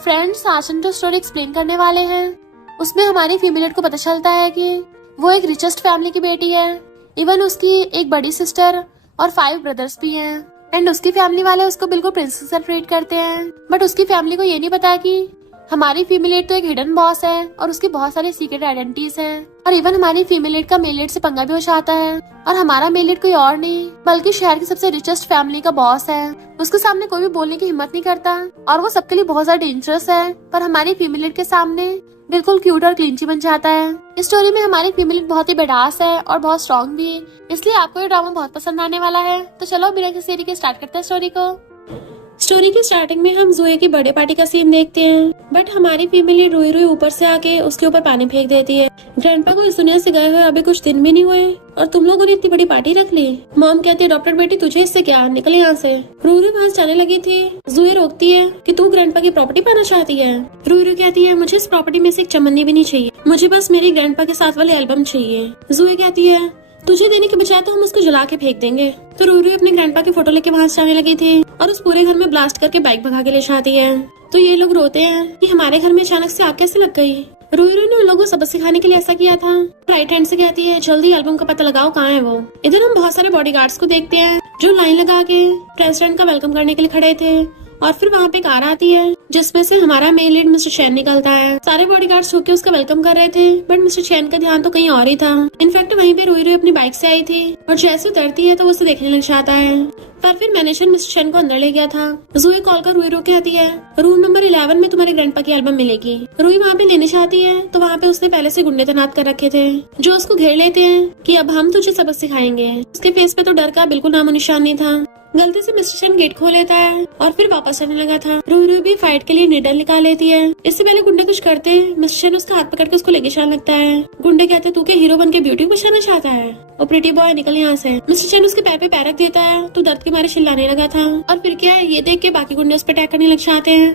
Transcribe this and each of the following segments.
Friends, आज हम जो स्टोरी एक्सप्लेन करने वाले हैं उसमें हमारी फीमेलेट को पता चलता है कि वो एक रिचेस्ट फैमिली की बेटी है। इवन उसकी एक बड़ी सिस्टर और 5 ब्रदर्स भी हैं। एंड उसकी फैमिली वाले उसको बिल्कुल प्रिंसेस ट्रीट करते हैं। बट उसकी फैमिली को ये नहीं पता कि हमारी फीमेलेट तो एक हिडन बॉस है और उसकी बहुत सारी सीक्रेट आइडेंटिटीज हैं। और इवन हमारी फीमेलेट का मेलेट से पंगा भी हो जाता है और हमारा मेलेट कोई और नहीं बल्कि शहर की सबसे रिचेस्ट फैमिली का बॉस है। उसके सामने कोई भी बोलने की हिम्मत नहीं करता और वो सबके लिए बहुत ज्यादा डेंजरस है। पर हमारी फीमेलेट के सामने बिल्कुल क्यूट और क्लींची बन जाता है। इस स्टोरी में हमारी फीमेलेट बहुत ही बेडास है और बहुत स्ट्रॉन्ग भी, इसलिए आपको ये ड्रामा बहुत पसंद आने वाला है। तो चलो बिना किसी देरी के स्टार्ट करते हैं स्टोरी को। स्टोरी की स्टार्टिंग में हम ज़ोए की बर्थडे पार्टी का सीन देखते हैं। बट हमारी फीमेल रोई रोई ऊपर से आके उसके ऊपर पानी फेंक देती है। ग्रैंडपा को इस दुनिया से गए हुए अभी कुछ दिन भी नहीं हुए और तुम लोगों ने इतनी बड़ी पार्टी रख ली। मॉम कहती है डॉक्टर बेटी तुझे इससे क्या, निकल यहाँ से। रूरू वहाँ जाने लगी थी। ज़ोए रोकती है कि तू ग्रैंडपा की प्रॉपर्टी पाना चाहती है। रूरू कहती है मुझे इस प्रॉपर्टी में से एक चमन्नी भी नहीं चाहिए, मुझे बस मेरी ग्रैंडपा के साथ वाली एल्बम चाहिए। ज़ोए कहती है तुझे देने के बजाय तो हम उसको जला के फेंक देंगे। तो रूरू अपने ग्रैंडपा की फोटो लेके वहाँ से जाने लगी थी और उस पूरे घर में ब्लास्ट करके बाइक भगा के ले जाती है। तो ये लोग रोते हैं कि हमारे घर में अचानक से आग कैसे लग गई। रूरू ने उन लोगों को सबक सिखाने के लिए ऐसा किया था। राइट हैंड से कहती है जल्दी एल्बम का पता लगाओ कहाँ है वो। इधर हम बहुत सारे बॉडीगार्ड्स को देखते हैं जो लाइन लगा के प्रेसिडेंट का वेलकम करने के लिए खड़े थे। और फिर वहाँ पे कार आती है जिसमें से हमारा मेन लीड मिस्टर चैन निकलता है। सारे बॉडीगार्ड्स होके उसका वेलकम कर रहे थे बट मिस्टर चैन का ध्यान तो कहीं और ही था। इनफैक्ट वहीं पे रोई रोई अपनी बाइक से आई थी और जैसे उतरती है तो वो उसे देखने लग जाता है। पर फिर मैनेजर मिस्टर चैन को अंदर ले गया था। ज़ोए कॉल कर रूई रो कहती है रूम नंबर 11 में तुम्हारे ग्रैंडपा की एल्बम मिलेगी। रूई वहाँ पे लेने चाहती है तो वहाँ पे उसने पहले से गुंडे तैनात कर रखे थे जो उसको घेर लेते हैं कि अब हम तुझे सबक सिखाएंगे। उसके फेस पे तो डर का बिल्कुल नामो निशान नहीं था। गलती से मिस्टर चैन गेट खोल लेता है और फिर वापस आने लगा था। रूई भी फाइट के लिए नीडल निकाल लेती है। इससे पहले गुंडे कुछ करते मिस्टर चैन उसका हाथ पकड़ के उसको लेके जाने लगता है। गुंडे कहते तू के हीरो बन के ब्यूटी बचाना चाहता है और प्रीटी बॉय निकल यहाँ से। मिस्टर चैन उसके पैर पे पैर रख देता है तो दर्द के मारे चिल्लाने लगा था। और फिर क्या है ये देख के बाकी गुंडे उस पर अटैक करने लग जाते हैं।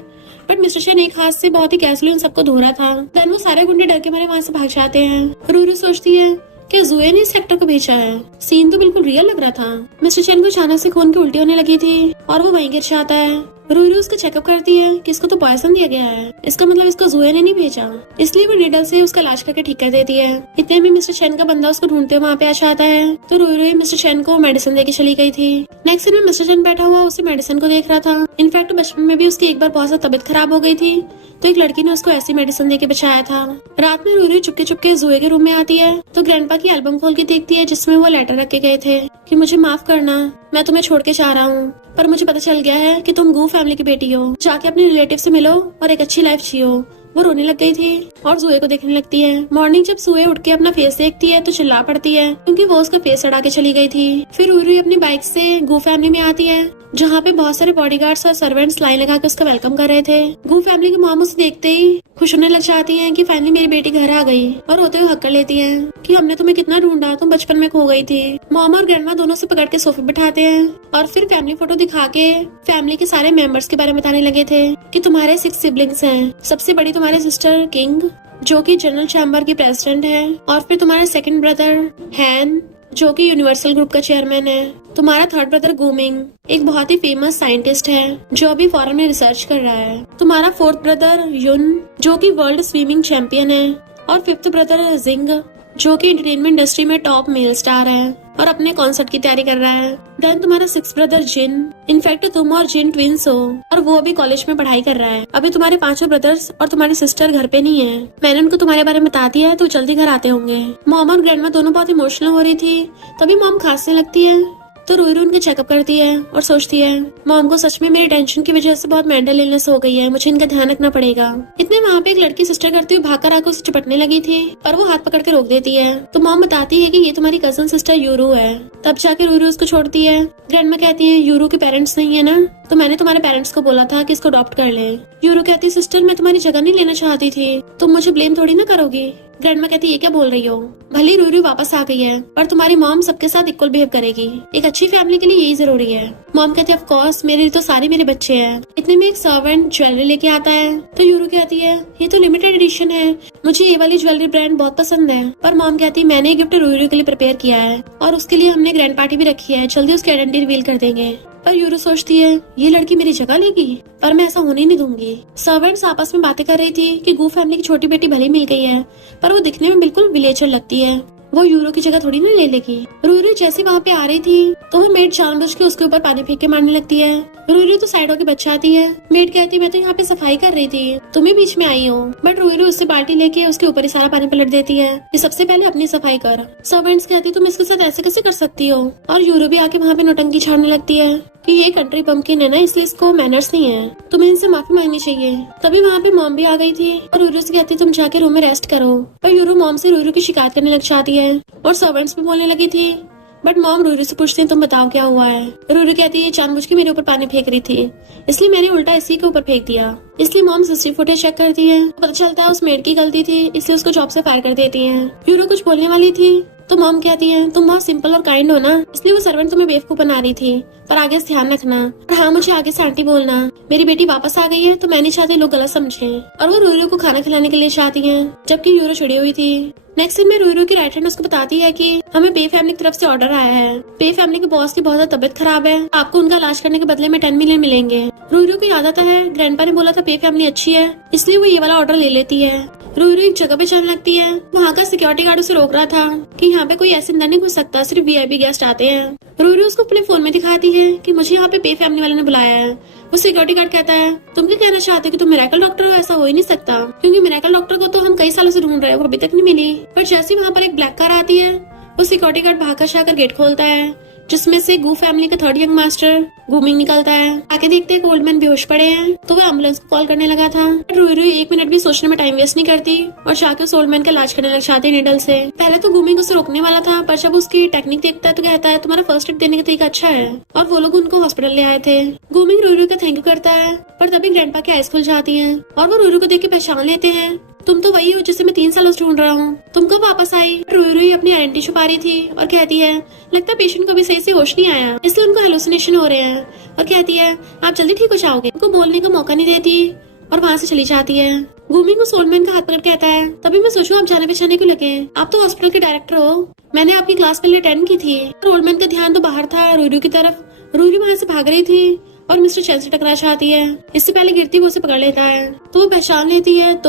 बट मिस्टर चैन एक हाथ से बहुत ही कैजुअली उन सबको धो रहा था। देन वो सारे गुंडे डर के मारे वहाँ से भाग जाते हैं। रूरू सोचती है कि ज़ोए ने इस सेक्टर को भेजा है। सीन तो बिल्कुल रियल लग रहा था। मिस्टर चैन को अचानक से खून की उल्टी होने लगी थी और वो वहीं गिर जाता है। रूरू उसका चेकअप करती है कि इसको तो पॉइजन दिया गया है, इसका मतलब इसको ज़ोए ने नहीं भेजा। इसलिए वो नीडल से उसका इलाज करके ठीक कर देती है। इतने में मिस्टर चैन का बंदा उसको ढूंढते हुए वहाँ पे आ जाता है। तो रूरू मिस्टर चैन को मेडिसिन देके चली गई थी। नेक्स्ट दिन में मिस्टर चैन बैठा हुआ उसी मेडिसिन को देख रहा था। इनफैक्ट बचपन में भी उसकी एक बार बहुत ज्यादा तबीयत खराब हो गई थी तो एक लड़की ने उसको ऐसी मेडिसिन देके बचाया था। रात में रूरू चुपके चुपके ज़ोए के रूम में आती है तो ग्रैंडपा की एल्बम खोल के देखती है जिसमें वो लेटर रख के गए थे कि मुझे माफ करना, मैं तुम्हें छोड़ के जा रहा हूँ, पर मुझे पता चल गया है कि तुम गू फैमिली की बेटी हो, जाके अपने रिलेटिव से मिलो और एक अच्छी लाइफ जियो। वो रोने लग गई थी और ज़ोए को देखने लगती है। मॉर्निंग जब ज़ोए उठ के अपना फेस देखती है तो चिल्ला पड़ती है क्योंकि वो उसका फेस अड़ा के चली गई थी। फिर रूरू अपनी बाइक से गू फैमिली में आती है जहाँ पे बहुत सारे बॉडीगार्ड्स और सर्वेंट्स लाइन लगा के उसका वेलकम कर रहे थे। गू फैमिली की मॉम उसे देखते ही खुश होने लग जाती है कि फाइनली मेरी बेटी घर आ गई और रोते हुए हक कर लेती है कि हमने तुम्हें कितना ढूंढा, तुम बचपन में खो गई थी। मॉम और ग्रैंडमा दोनों से पकड़ के सोफे बिठाते हैं और फिर फैमिली फोटो दिखा के फैमिली के सारे मेंबर्स के बारे में बताने लगे थे कि तुम्हारे 6 सिबलिंग्स हैं। सबसे बड़ी तुम्हारी सिस्टर किंग जो कि जनरल चैम्बर की प्रेसिडेंट है और फिर तुम्हारा सेकंड ब्रदर हैन जो कि यूनिवर्सल ग्रुप का चेयरमैन है। तुम्हारा थर्ड ब्रदर गुमिंग एक बहुत ही फेमस साइंटिस्ट है जो अभी फॉरेन में रिसर्च कर रहा है। तुम्हारा फोर्थ ब्रदर युन जो कि वर्ल्ड स्विमिंग चैंपियन है और फिफ्थ ब्रदर जिंग जो कि एंटरटेनमेंट इंडस्ट्री में टॉप मेल स्टार है और अपने कॉन्सर्ट की तैयारी कर रहा है। देन तुम्हारा 6th ब्रदर जिन, इनफैक्ट तुम और जिन ट्विंस हो और वो अभी कॉलेज में पढ़ाई कर रहा है। अभी तुम्हारे 5 ब्रदर्स और तुम्हारी सिस्टर घर पे नहीं है। मैंने उनको तुम्हारे बारे में बता दिया है तो जल्दी घर आते होंगे। मॉम और ग्रैंडमा दोनों बहुत इमोशनल हो रही थी। तभी मॉम खांसने लगती है तो रूरू उनके चेकअप करती है और सोचती है मॉम को सच में मेरी टेंशन की वजह से बहुत मेंटल इलनेस हो गई है, मुझे इनका ध्यान रखना पड़ेगा। इतने वहाँ पे एक लड़की सिस्टर करती हुई भागकर आकर उसे चिपटने लगी थी पर वो हाथ पकड़ के रोक देती है। तो मॉम बताती है कि ये तुम्हारी कजन सिस्टर यूरू है। तब जाके रूरू उसको छोड़ती है। ग्रैंडमा कहती है यूरू के पेरेंट्स नहीं है ना, तो मैंने तुम्हारे पेरेंट्स को बोला था कि इसको अडॉप्ट कर ले। यूरू कहती सिस्टर मैं तुम्हारी जगह नहीं लेना चाहती थी, तुम मुझे ब्लेम थोड़ी ना करोगी। ग्रैंडमा कहती ये क्या बोल रही हो, भले रूरू वापस आ गई है पर तुम्हारी मॉम सबके साथ इक्वल बिहेव करेगी, एक अच्छी फैमिली के लिए यही जरूरी है। मॉम कहती है ऑफ कोर्स मेरे लिए तो सारे मेरे बच्चे हैं। इतने में एक सर्वेंट ज्वेलरी लेके आता है तो यूरू कहती है ये तो लिमिटेड एडिशन है, मुझे ये वाली ज्वेलरी ब्रांड बहुत पसंद है। पर मॉम कहती है मैंने ये गिफ्ट रूरू के लिए प्रिपेयर किया है और उसके लिए हमने ग्रैंड पार्टी भी रखी है, जल्दी उसकी आइडेंटिटी रिवील कर देंगे। पर यूरो सोचती है ये लड़की मेरी जगह लेगी, पर मैं ऐसा होने नहीं दूंगी। सर्वेंट्स आपस में बातें कर रही थी कि गू फैमिली की छोटी बेटी भले मिल गई है, पर वो दिखने में बिल्कुल विलेजर लगती है, वो यूरो की जगह थोड़ी ना ले लेगी। रूरी जैसे वहाँ पे आ रही थी तो वो मेड जानबूझ के उसके ऊपर पानी फेंक के मारने लगती है। रूरी तो साइड होके बच जाती है। मेड कहती है मैं तो यहाँ पे सफाई कर रही थी, तुम ही बीच में आई हो। बट रूरी उससे बाल्टी लेके उसके ऊपर ही सारा पानी पलट देती है कि सबसे पहले अपनी सफाई कर। सर्वेंट्स कहती तुम इसके साथ ऐसे कैसे कर सकती हो, और यूरो भी आके वहाँ पे नौटंकी छाड़ने लगती है कि ये कंट्री पम्पकिन है ना, इसलिए इसको मैनर्स नहीं है, तुम्हें इनसे माफी मांगनी चाहिए। तभी वहाँ पे मॉम भी आ गई थी और यूरो से कहती तुम जाके रूम में रेस्ट करो। पर यूरो मॉम से रूरो की शिकायत करने लग जाती है और सर्वेंट्स भी बोलने लगी थी। बट मॉम रूरी से पूछती है तुम बताओ क्या हुआ है। रूरी कहती है जानबूझ के मेरे ऊपर पानी फेंक रही थी, इसलिए मैंने उल्टा इसी के ऊपर फेंक दिया। इसलिए मॉम सीसीटीवी फुटेज चेक करती है, पता चलता है उस मेड की गलती थी, इसलिए उसको जॉब से फायर कर देती है। यूरो कुछ बोलने वाली थी तो मॉम कहती है तुम बहुत सिंपल और काइंड हो ना, इसलिए वो सर्वेंट तुम्हें बेवकूफ बना रही थी, पर आगे से ध्यान रखना। और हाँ, मुझे आगे से आंटी बोलना। मेरी बेटी वापस आ गई है तो मैं नहीं चाहती लोग गलत समझे। और वो रूरो को खाना खिलाने के लिए चाहती है, जबकि यूरो छिड़ी हुई थी। नेक्स्ट सीन में रूरो की राइट हैंड उसको बताती है कि हमें पे फैमिली की तरफ से ऑर्डर आया है। पे फैमिली के बॉस की बहुत ज्यादा तबियत खराब है, आपको उनका इलाज करने के बदले में 10 मिलियन मिलेंगे। रूरो को याद आता है ग्रैंडपा ने बोला था पे फैमिली अच्छी है, इसलिए वो ये वाला ऑर्डर ले लेती है। रूरो एक जगह पे चलने लगती है, वहाँ का सिक्योरिटी गार्ड उसे रोक रहा था कि यहाँ पे कोई ऐसे अंदर नहीं घुस सकता, सिर्फ वीआईपी गेस्ट आते हैं। रूरो उसको अपने फोन में दिखाती है कि मुझे यहाँ पे फैमिली वाले ने बुलाया है। वो सिक्योरिटी गार्ड कहता है तुम क्या कहना चाहते हो कि तुम मिरेकल डॉक्टर हो, ऐसा हो ही नहीं सकता, क्योंकि मिरेकल डॉक्टर को तो हम कई सालों से ढूंढ रहे हैं, वो अभी तक नहीं मिली। पर जैसे ही वहाँ पर एक ब्लैक कार आती है, वो सिक्योरिटी गार्ड भागकर जाकर गेट खोलता है, जिसमें से गू फैमिली का थर्ड यंग मास्टर गूमिंग निकलता है। आके देखते हैं ओल्ड मैन बेहोश पड़े हैं, तो वो एम्बुलेंस को कॉल करने लगा था। रूई 1 मिनट भी सोचने में टाइम वेस्ट नहीं करती और जाके उस ओल्ड मैन का इलाज करने लग जाती है निडल से। पहले तो गूमिंग उसे रोकने वाला था, पर जब उसकी टेक्निक देखता है तो कहता है तुम्हारा फर्स्ट एड देने का तरीका अच्छा है, और वो लोग उनको हॉस्पिटल ले आए थे। गूमिंग रूई का थैंक यू करता है, पर तभी ग्रैंडपा की आइज खुल जाती है और वो रूई को देख के पहचान लेते हैं। तुम तो वही हो जिसे मैं 3 सालों से ढूंढ रहा हूँ, तुम कब वापस आई। रूई अपनी आइडेंटिटी छुपा रही थी और कहती है लगता है पेशेंट को भी सही से होश नहीं आया, इसलिए उनको हेलुसिनेशन हो रहे हैं, और कहती है आप जल्दी ठीक हो जाओगे। उनको बोलने का मौका नहीं देती और वहाँ से चली जाती है। गूमिंग उस ओल्ड मैन का हाथ पकड़ कहता है तभी मैं सोचूं आप जाने पहचाने क्यों लगे, आप तो हॉस्पिटल के डायरेक्टर हो, मैंने आपकी क्लास पहले अटेंड की थी। ओल्ड मैन का ध्यान तो बाहर था रूई की तरफ। रूई वहाँ से भाग रही थी और मिस्टर चैन से टकरा जाती है। इससे पहले गिरती वो उसे पकड़ लेता है, तो वो पहचान लेती है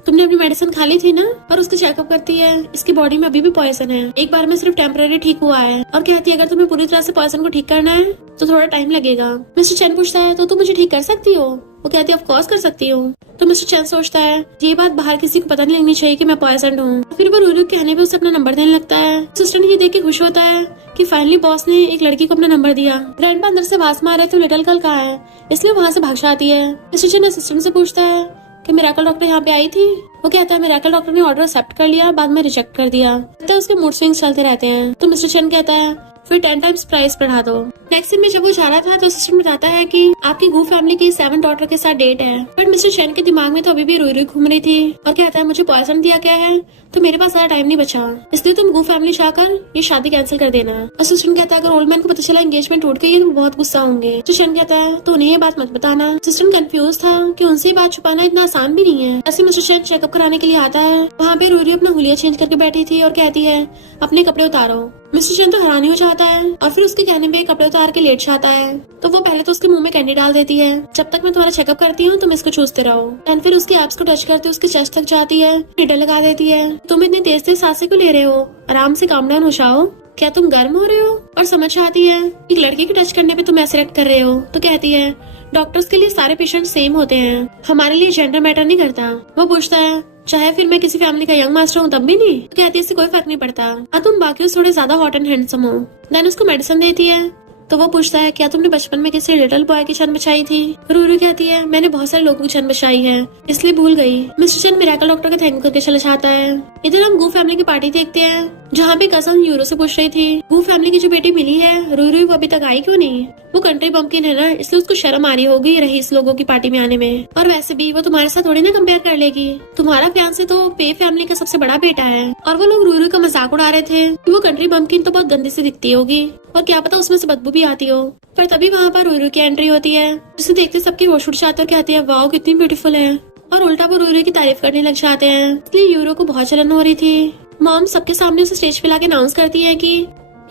तुमने अपनी मेडिसिन खा ली थी ना, और उसका चेकअप करती है। इसकी बॉडी में अभी भी पॉइजन है, एक बार में सिर्फ टेम्पररी ठीक हुआ है, और कहती है अगर तुम्हें पूरी तरह से पॉइजन को ठीक करना है तो थोड़ा टाइम लगेगा। मिस्टर चैन पूछता है तो तुम मुझे ठीक कर सकती हो, वो कहती है ऑफ कोर्स कर सकती हूँ। तो मिस्टर चैन सोचता है ये बात बाहर किसी को पता नहीं लगनी चाहिए कि मैं पॉइजन हूँ। फिर वो रूई कहने पे उसे अपना नंबर देने लगता है। सिस्टर ये देख के खुश होता है कि फाइनली बॉस ने एक लड़की को अपना नंबर दिया। ग्रैंडपा अंदर से आवाज मार रहे थे लिटिल गर्ल कहाँ है, इसलिए वहाँ से भाग जाती है। मिस्टर चैन असिस्टेंट से पूछता है कि मिरेकल डॉक्टर यहाँ पे आई थी, वो कहता है मिरेकल डॉक्टर ने ऑर्डर एक्सेप्ट कर लिया, बाद में रिजेक्ट कर दिया, तो उसके मूड स्विंग्स चलते रहते हैं। तो मिस्टर चैन कहता है फिर 10 टाइम्स प्राइस बढ़ा दो। नेक्स्ट सीन में जब वो जा रहा था तो असिस्टेंट बताता है कि आपकी गू फैमिली की 7 डॉटर के साथ डेट है। बट मिस्टर चैन के दिमाग में तो अभी भी रूई घूम रही थी और कहता है मुझे पॉइजन दिया गया है तो मेरे पास ज्यादा टाइम नहीं बचा, इसलिए तुम गू फैमिली जाकर ये शादी कैंसिल कर देना। असिस्टेंट कहता है अगर ओल्ड मैन को पता चला एंगेजमेंट टूट गई है तो बहुत गुस्सा होंगे। मिस्टर चैन कहता है तो उन्हें ये बात मत बताना। असिस्टेंट कंफ्यूज था कि उनसे बात छुपाना इतना आसान भी नहीं है। ऐसे मिस्टर चैन चेकअप कराने के लिए आता है, वहाँ पे रूई अपना हुलिया चेंज करके बैठी थी और कहती है अपने कपड़े उतारो। मिस्टर चैन तो हैरान हो जाता है और फिर उसके कहने पे कपड़े उतार के लेट जाता है। तो वो पहले तो उसके मुंह में कैंडी डाल देती है, जब तक मैं तुम्हारा चेकअप करती हूँ तुम इसको चूसते रहो। एंड फिर उसके एब्स को टच करते उसके चेस्ट तक जाती है, निडल लगा देती है। तुम इतनी तेज तेज सांसें क्यों ले रहे हो, आराम से काम डाउन हो जाओ, क्या तुम गर्म हो रहे हो। और समझ आती है एक लड़की के टच करने पे तुम ऐसे रिएक्ट कर रहे हो। तो कहती है डॉक्टर्स के लिए सारे पेशेंट सेम होते हैं, हमारे लिए जेंडर मैटर नहीं करता। वो पूछता है चाहे फिर मैं किसी फैमिली का यंग मास्टर हूँ तब भी नहीं। तो कहती है इससे कोई फर्क नहीं पड़ता, तुम बाकी थोड़े ज्यादा हॉट एंड हैंडसम हो। देन उसको मेडिसिन देती है। तो वो पूछता है क्या तुमने बचपन में किसी लिटिल बॉय की जान बचाई थी। रूई कहती है मैंने बहुत सारे लोगों की जान बचाई है, इसलिए भूल गई। मिस्टर चैन मिरेकल डॉक्टर का थैंक करके चला जाता है। इधर हम गू फैमिली की पार्टी देखते हैं, जहाँ पे कजन यूरो से पूछ रही थी गू फैमिली की जो बेटी मिली है रूई वो अभी तक आई क्यों नहीं। वो कंट्री पम्पकिन है ना, इसलिए उसको शर्म आ रही होगी रईस लोगों की पार्टी में आने में, और वैसे भी वो तुम्हारे साथ थोड़ी ना कंपेयर कर लेगी, तुम्हारा फियांसे तो पे फैमिली का सबसे बड़ा बेटा है। और वो लोग रूई का मजाक उड़ा रहे थे कि वो कंट्री पम्पकिन तो बहुत गंदी से दिखती होगी और क्या पता उसमें से बदबू भी आती हो। पर तभी वहाँ पर रूई की एंट्री होती है, जिसे देखते सबके होश उड़ जाते और कहती है वाओ कितनी ब्यूटीफुल है, और उल्टा वो रूई की तारीफ करने लग जाते हैं। इसलिए यूरो को बहुत जलन हो रही थी। मॉम सबके सामने उसे स्टेज पे लाके अनाउंस करती है कि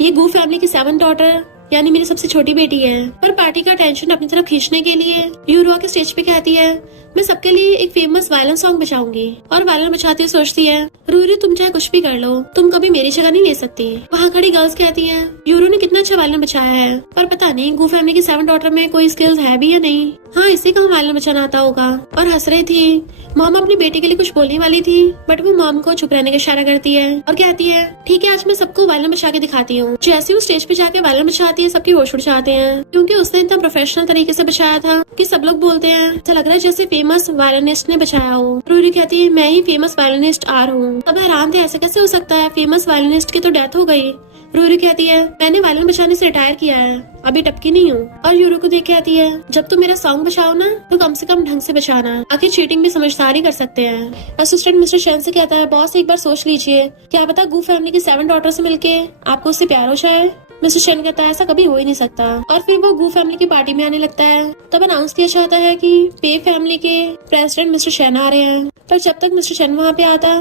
ये गू फैमिली की 7 डॉटर यानी मेरी सबसे छोटी बेटी है। पर पार्टी का टेंशन अपनी तरफ खींचने के लिए यूरो आके स्टेज पे कहती है, मैं सबके लिए एक फेमस वायलिन सॉन्ग बजाऊंगी। और वायलिन बजाती हुई सोचती है, रूरी तुम चाहे कुछ भी कर लो, तुम कभी मेरी जगह नहीं ले सकती। वहाँ खड़ी गर्ल्स कहती हैं, यूरो ने कितना अच्छा वायलिन बजाया है, पर पता नहीं गू फैमिली की 7 डॉटर में कोई स्किल्स है भी या नहीं। हाँ, इसी का वायलिन बजाना आता होगा। और हंस रही थी। मॉम अपनी बेटी के लिए कुछ बोलने वाली थी, बट वो मॉम को चुप रहने का इशारा करती है और कहती है, ठीक है आज मैं सबको वायलिन बजा के दिखाती हूँ। जैसे वो स्टेज पे जाके वायलिन बजाती है, सबकी होश उड़ जाते हैं, क्योंकि उसने इतना प्रोफेशनल तरीके से बजाया था कि सब लोग बोलते हैं ऐसा लग रहा है जैसे फेमस वायलिनिस्ट ने बजाया हो। रूरी कहती है, मैं ही फेमस वायलिनिस्ट आर हूँ। तब हैरान थे, ऐसा कैसे हो सकता है, फेमस वायलिनिस्ट की तो डेथ हो गई। रूरी कहती है, मैंने वायलिन बजाने से रिटायर किया है, अभी टपकी नहीं हूँ। और यूरो को देख के आती है, जब तुम मेरा सॉन्ग बजाओ ना तो कम से कम ढंग से बजाना, आखिर चीटिंग भी समझदारी कर सकते हैं। असिस्टेंट मिस्टर शेन से कहता है, बॉस एक बार सोच लीजिए, क्या पता गू फैमिली की 7 डॉटर से मिलके आपको उससे प्यार हो जाए। मिस्टर शेन कहता है, ऐसा कभी हो ही नहीं सकता। और फिर वो गू फैमिली की पार्टी में आने लगता है। तब अनाउंस किया जाता है कि पे फैमिली के प्रेसिडेंट मिस्टर शेन आ रहे हैं। पर जब तक मिस्टर शेन वहाँ पे आता,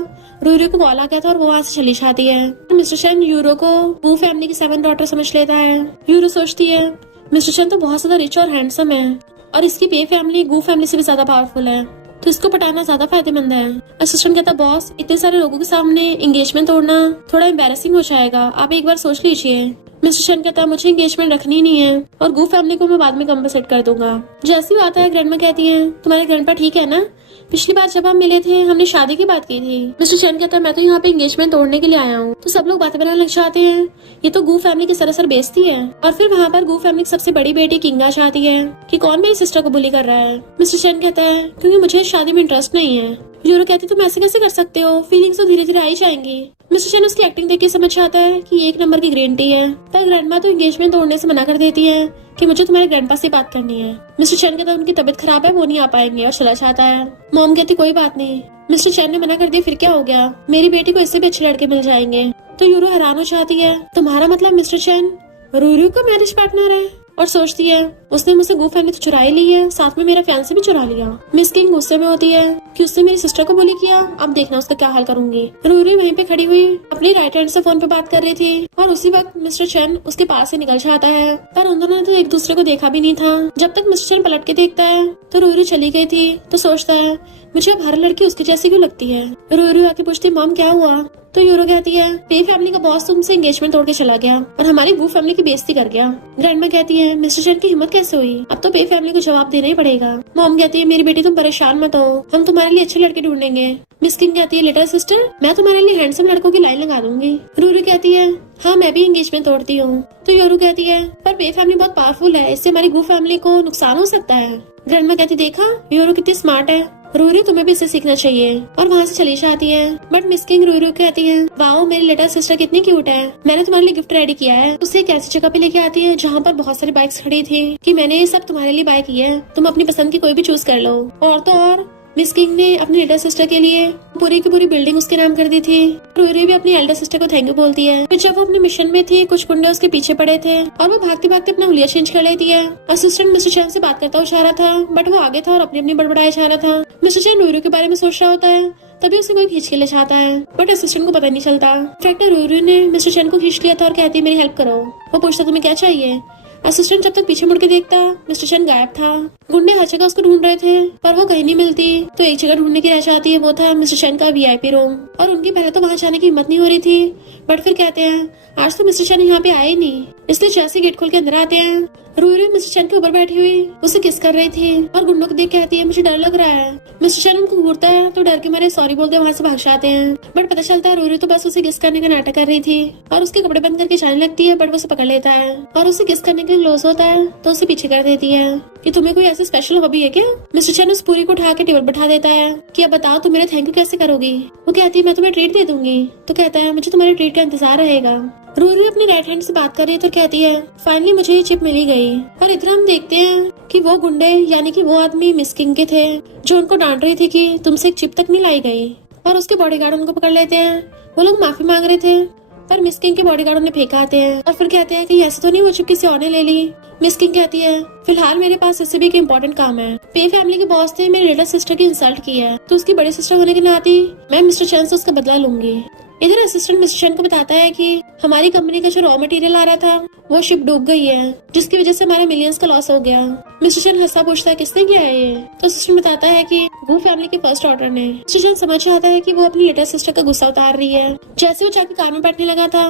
रूरी को कॉल आ गया था और वो वहाँ से चली जाती है। मिस्टर शेन यूरो को गू फैमिली की 7 डॉटर समझ लेता है। यूरो सोचती है, मिस्टर शेन तो बहुत ज्यादा रिच और हैंडसम है और इसकी पे फैमिली गू फैमिली से भी ज्यादा पावरफुल है, तो इसको पटाना ज्यादा फायदेमंद है। असिस्टेंट कहता, बॉस इतने सारे लोगों के सामने एंगेजमेंट तोड़ना थोड़ा एम्बैरेसिंग हो जाएगा, आप एक बार सोच लीजिए। मिस्टर शेन कहता है, मुझे एंगेजमेंट रखनी नहीं है और गू फैमिली को मैं बाद में कंपनसेट कर दूंगा। जैसी बात है, ग्रैंडमा कहती है, तुम्हारे ग्रैंडपा ठीक है ना, पिछली बार जब हम मिले थे हमने शादी की बात की थी। मिस्टर शेन कहता है, मैं तो यहाँ पे एंगेजमेंट तोड़ने के लिए आया हूँ। तो सब लोग बातें बनाने लग जाते हैं, ये तो गू फैमिली की सरासर बेइज्जती है। और फिर वहाँ पर गू फैमिली की सबसे बड़ी बेटी किंग आ जाती है कि कौन मेरी सिस्टर को बुली कर रहा है। मिस्टर शेन कहता है, क्योंकि मुझे शादी में इंटरेस्ट नहीं है। यूरो कहती, तुम ऐसे कैसे कर सकते हो, फीलिंग्स तो धीरे धीरे आई जाएंगी। मिस्टर शेन उसकी एक्टिंग देख के समझ आता है कि 1 नंबर की ग्रीन टी है। पर ग्रैंडमा तो एंगेजमेंट तोड़ने से मना कर देती है कि मुझे तुम्हारे ग्रैंडपा से बात करनी है। मिस्टर शेन कहता है, उनकी तबीयत खराब है, वो नहीं आ पाएंगे और चला जाता है। मॉम कहती, कोई बात नहीं। मिस्टर शेन ने मना कर दिया, फिर क्या हो गया, मेरी बेटी को इससे भी अच्छे लड़के मिल जाएंगे। तो यूरो हैरान हो जाती है, तुम्हारा मतलब मिस्टर शेन रूरू का मैरिज पार्टनर है। और सोचती है, उसने मुझसे गू फैमिली तो चुरा ही ली है, साथ में मेरा फैंसी भी चुरा लिया। मिस किंग गुस्से में होती है कि उसने मेरी सिस्टर को बुली किया, अब देखना उसका क्या हाल करूंगी। रूरी वहीं पे खड़ी हुई अपनी राइट हैंड से फोन पे बात कर रही थी और उसी वक्त मिस्टर शेन उसके पास से निकल जाता है। पर उन दोनों ने तो एक दूसरे को देखा भी नहीं था। जब तक मिस्टर शेन पलट के देखता है तो रूरी चली गई थी। तो सोचता है, मुझे अब हर लड़की उसकी जैसी क्यों लगती है। रूरी आके पूछती, मॉम क्या हुआ। तो यूरो कहती है, पे फैमिली का बॉस तुमसे एंगेजमेंट तोड़ के चला गया और हमारी गू फैमिली की बेइज्जती कर गया। ग्रैंडमा कहती है, मिस्टर शेन की हिम्मत कैसे हुई, अब तो पे फैमिली को जवाब देना ही पड़ेगा। मॉम कहती है, मेरी बेटी तुम परेशान मत हो, हम तुम्हारे लिए अच्छे लड़के ढूंढेंगे। मिस किंग कहती है, लिटिल सिस्टर मैं तुम्हारे लिए हैंडसम लड़कों की लाइन लगा दूंगी। रूरी कहती है, हाँ मैं भी एंगेजमेंट तोड़ती हूँ। तो यूरो कहती है, पर पे फैमिली बहुत पावरफुल है, इससे हमारी गू फैमिली को नुकसान हो सकता है। ग्रैंडमा कहती, देखा यूरो कितनी स्मार्ट है, रूरी तुम्हें भी इससे सीखना चाहिए। और वहाँ से चली जाती है। बट मिस किंग रूरी कहती है, वाओ मेरी लिटिल सिस्टर कितनी क्यूट है, मैंने तुम्हारे लिए गिफ्ट रेडी किया है। उसे एक ऐसी जगह पे लेके आती है जहाँ पर बहुत सारी बाइक्स खड़ी थी कि मैंने ये सब तुम्हारे लिए बाय की है, तुम अपनी पसंद की कोई भी चूज कर लो। और तो और मिस किंग ने अपनी लिटिल सिस्टर के लिए पूरी की पूरी बिल्डिंग उसके नाम कर दी थी। रूरी भी अपनी एल्डर सिस्टर को थैंक यू बोलती है। फिर जब वो अपने मिशन में थी, कुछ गुंडे उसके पीछे पड़े थे और वो भागते भागते अपना हुलिया चेंज कर लेती है। असिस्टेंट मिस्टर चैन से बात करता हुआ जा रहा था, बट वो आगे था और अपनी अपनी बड़बड़ाया जा रहा था। मिस्टर चैन रूरी के बारे में सोच रहा होता है, तभी उसे कोई खींच के ले जाता है, बट असिस्टेंट को पता नहीं चलता। इनफैक्ट रूरी ने मिस्टर चैन को खींच लिया था और कहती है, मेरी हेल्प करो। वो पूछता, तुम्हें क्या चाहिए। असिस्टेंट जब तक पीछे मुड़ के देखता, मिस्टर चैन गायब था। गुंडे हर जगह उसको ढूंढ रहे थे पर वो कहीं नहीं मिलती। तो एक जगह ढूंढने की रह जाती है, वो था मिस्टर चैन का वीआईपी रूम। और उनकी पहले तो वहाँ जाने की हिम्मत नहीं हो रही थी, बट फिर कहते हैं, आज तो मिस्टर चैन यहाँ पे आए नहीं। इसलिए जैसे गेट खोल के अंदर आते हैं, रूरी मिस्टर चैन के ऊपर बैठी हुई उसे किस कर रही थी और गुंडों को देख कहती है, मुझे डर लग रहा है। मिस्टर चैन उनको घूरता है तो डर के मारे सॉरी बोलते वहाँ से भाग जाते हैं। बट पता चलता है रूरी तो बस उसे किस करने का नाटक कर रही थी और उसके कपड़े बंद करके जाने लगती है, बट वो उसे पकड़ लेता है और उसे किस करने के क्लोज होता है तो उसे पीछे कर देती है कि तुम्हें कोई ऐसी स्पेशल हॉबी है क्या। मिस्टर चैन उस पूरी को उठा के टेबल बैठा देता है कि अब बताओ तुम मेरे थैंक यू कैसे करोगी। वो कहती है, मैं तुम्हें ट्रीट दे दूंगी। तो कहता है, मुझे तुम्हारे ट्रीट का इंतजार रहेगा। रूरी अपनी राइट हैंड से बात कर रही है तो कहती है, फाइनली मुझे ये चिप मिली गई। और इतना हम देखते हैं कि वो गुंडे यानी कि वो आदमी मिस किंग के थे जो उनको डांट रही थी कि तुमसे एक चिप तक नहीं लाई गई, और उसके बॉडीगार्ड उनको पकड़ लेते हैं। वो लोग माफी मांग रहे थे पर मिस किंग के बॉडीगार्ड उन्हें फेंक आते हैं और फिर कहते हैं कि ऐसे तो नहीं वो चिप किसी और ने ले ली। मिस किंग कहती है, फिलहाल मेरे पास इससे भी एक इम्पोर्टेंट काम है। पे फैमिली के बॉस ने मेरी लिटिल सिस्टर की इंसल्ट की है, तो उसकी बड़ी सिस्टर होने के नाते मैं मिस्टर चैन से उसका बदला लूंगी। इधर असिस्टेंट मिस्टर शन को बताता है कि हमारी कंपनी का जो रॉ मटेरियल आ रहा था वो शिप डूब गई है, जिसकी वजह से हमारा मिलियंस का लॉस हो गया। मिस्टर शन हंसा पूछता है किसने किया है ये? तो असिस्टेंट बताता है कि वो फैमिली के फर्स्ट ऑर्डर ने। मिस्टर शन समझ जाता है कि वो अपनी लिटिल सिस्टर का गुस्सा उतार रही है। जैसे वो जाके कार में बैठने लगा था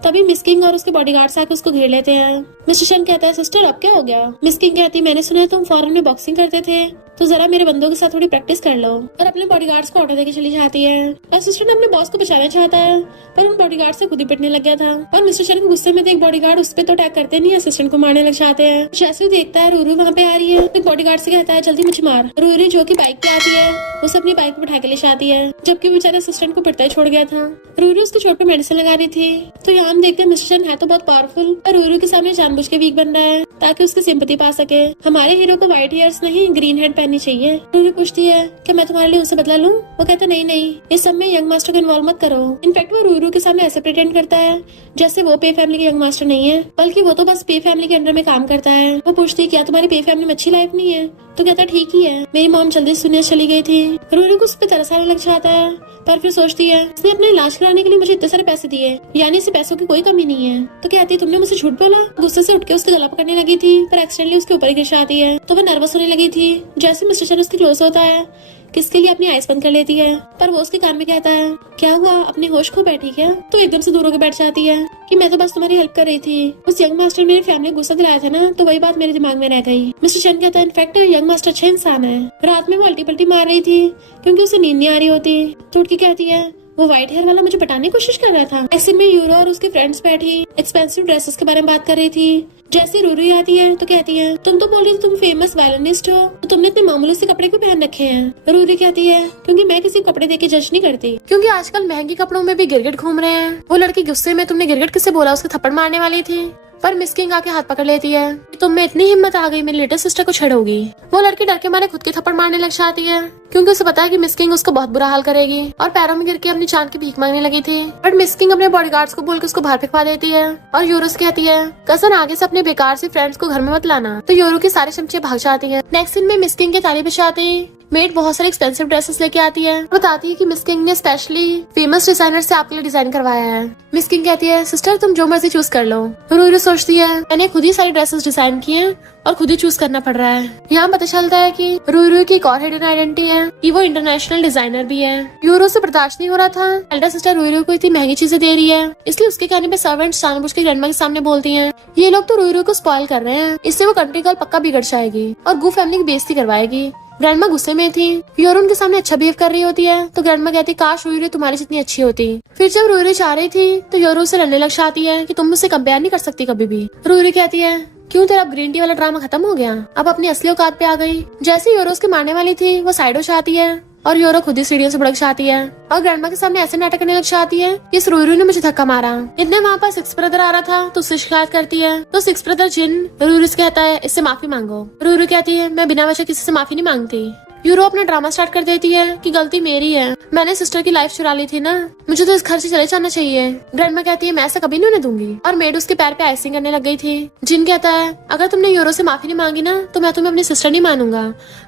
तभी मिस किंग और उसके बॉडीगार्ड्स आके उसको घेर लेते हैं। मिस्टर शन कहता है सिस्टर अब क्या हो गया? मिस किंग कहती मैंने सुना है तुम फॉरेन में बॉक्सिंग करते थे, तो जरा मेरे बंदों के साथ थोड़ी प्रैक्टिस कर लो, और अपने बॉडीगार्ड्स को ऑर्डर देके चली जाती है। असिस्टेंट अपने बॉस को बचाना चाहता है पर उन बॉडीगार्ड से खुद ही पिटने लग गया था, और मिस्टर शन को गुस्से में देख बॉडीगार्ड उस पे तो अटैक करते नहीं, असिस्टेंट को मारने लग जाते हैं। जैसे वो देखता है रूरू वहाँ पे आ रही है तो बॉडीगार्ड से कहता है जल्दी मुझे मार। रूरू जो की बाइक पे आती है उसे अपनी बाइक पे बैठा के ले जाती है, जबकि बेचारे असिस्टेंट को पिटता ही छोड़ गया था। रूरू उसके चोट पे मेडिसिन लगा रही थी, तो यहाँ हम देखते हैं मिस्टर शन है तो बहुत पावरफुल और रूरू के सामने जानबूझ के वीक बन रहा है ताकि उसकी सिंपैथी पा सके। हमारे हीरो को व्हाइट हेयर्स नहीं ग्रीन हेड पहननी चाहिए। रूरू पूछती है कि मैं तुम्हारे लिए उसे बदला लूं? वो कहता नहीं, इस सब में यंग मास्टर को इन्वॉल्व मत करो। इनफैक्ट वो रूरू के सामने ऐसे प्रिटेंड करता है जैसे वो पे फैमिली के यंग मास्टर नहीं है, बल्कि वो तो बस पे फैमिली के अंडर में काम करता है। वो पूछती है क्या तुम्हारी पे फैमिली में अच्छी लाइफ नहीं है? तो कहता ठीक ही है, मेरी मॉम जल्दी सुनिया चली गई थी। रूरू को उस पर तरस आने लग जाता है, पर फिर सोचती है इसने अपने इलाज कराने के लिए मुझे इतने सारे पैसे दिए, यानी इसे पैसों की कोई कमी नहीं है। तो कहती है तुमने मुझसे झूठ बोला। गुस्से से उठ के उसके गला पकड़ने लगी थी पर एक्सीडेंटली उसके ऊपर ही गिर जाती है, तो वो नर्वस होने लगी थी। जैसे मिस्टर शन उसके क्लोज होता है किसके लिए अपनी आइज बंद कर लेती है, पर वो उसके कान में कहता है क्या हुआ, अपने होश खो बैठी क्या? तो एकदम से दूर होकर बैठ जाती है कि मैं तो बस तुम्हारी हेल्प कर रही थी। उस यंग मास्टर ने मेरी फैमिली गुस्सा दिलाया था ना, तो वही बात मेरे दिमाग में रह गई। मिस्टर शन कहता है इनफैक्ट यंग मास्टर अच्छे इंसान है। रात में वो अल्टी पल्टी मार रही थी क्योंकि उसे नींद नहीं आ रही होती, तो उठ के कहती है वो व्हाइट हेयर वाला मुझे पटाने की कोशिश कर रहा था। ऐसे में यूरो और उसके फ्रेंड्स बैठी एक्सपेंसिव ड्रेसेस के बारे में बात कर रही थी। जैसे रूरू आती है तो कहती है तुम तो बोल रही थी तुम फेमस वायलिनिस्ट हो, तो तुमने इतने मामूली से कपड़े क्यों पहन रखे हैं? रूरू कहती है क्योंकि मैं किसी कपड़े देख के जज नहीं करती, क्योंकि आजकल महंगे कपड़ों में भी गिरगिट घूम रहे हैं। वो लड़की गुस्से में तुमने गिरगिट किससे बोला उसके थप्पड़ मारने वाली थी, पर मिस किंग आके हाथ पकड़ लेती है। तुम में इतनी हिम्मत आ गई मेरी लिटिल सिस्टर को छेड़ोगी। वो लड़की डर के मारे खुद के थप्पड़ मारने लग जाती है क्योंकि उसे पता है कि मिस किंग उसको बहुत बुरा हाल करेगी, और पैरों में गिर के अपनी जान की भीख मांगने लगी थी। बट मिस किंग अपने बॉडीगार्ड्स को बोल के उसको बाहर फेंकवा देती है, और यूरो से कहती है कसन आगे से अपने बेकार से फ्रेंड्स को घर में मत लाना। तो यूरो की सारी चमचे भाग जाती है। नेक्स्ट सीन में मिस किंग के ताली बजाते मेड बहुत सारे एक्सपेंसिव ड्रेसेस लेके आती है, बताती है कि मिस किंग ने स्पेशली फेमस डिजाइनर से आपके लिए डिजाइन करवाया है। मिस किंग कहती है सिस्टर तुम जो मर्जी चूज कर लो। रूरू सोचती है मैंने खुद ही सारे ड्रेसेस डिजाइन किए हैं और खुद ही चूज करना पड़ रहा है। यहाँ पता चलता है कि रूरू की एक और हिडन आइडेंटिटी है कि वो इंटरनेशनल डिजाइनर भी है। यूरो से बर्दाश्त नहीं हो रहा था एल्डर सिस्टर रूरू को इतनी महंगी चीजें दे रही है, इसलिए उसके कहने पे सर्वेंट्स जानबूझ के ग्रैंडमा के सामने बोलती हैं ये लोग तो रूरू को स्पॉइल कर रहे हैं, इससे वो कंट्री गर्ल पक्का बिगड़ जाएगी और गू फैमिली की बेइज्जती करवाएगी। ग्रैंडमा गुस्से में थी, यूरो उनके सामने अच्छा बिहेव कर रही होती है, तो ग्रैंडमा कहती काश रूरू तुम्हारी जितनी अच्छी होती। फिर जब रूरू चाह रही थी तो यूरो से लड़ने लग जाती है कि तुम मुझसे कंपेयर नहीं कर सकती कभी भी। रूरू कहती है क्यों तेरा ग्रीन टी वाला ड्रामा खत्म हो गया, अब अपनी असली औकात पे आ गई। जैसे यूरो उसके मारने वाली थी वो साइड हो जाती है और यूरो खुद ही सीढ़ियों से भड़क जाती है और ग्रैंडमा के सामने ऐसे नाटक करने लग जाती है कि इस रूरू ने मुझे धक्का मारा। इतने वहाँ पर सिक्स ब्रदर आ रहा था तो उससे शिकायत करती है, तो सिक्स ब्रदर जिन रूरू से कहता है इससे माफी मांगो। रूरू कहती है मैं बिना वजह किसी से माफी नहीं मांगती। यूरो अपना ड्रामा स्टार्ट कर देती है कि गलती मेरी है, मैंने सिस्टर की लाइफ चुरा ली थी ना, मुझे तो इस घर से चले जाना चाहिए। ग्रैंडमा कहती है मैं ऐसा कभी नहीं होने दूंगी, और मेड उसके पैर पे आइसिंग करने लग गई थी। जिन कहता है अगर तुमने यूरो से माफी नहीं मांगी ना तो मैं तुम्हें अपनी सिस्टर नहीं मानूंगा।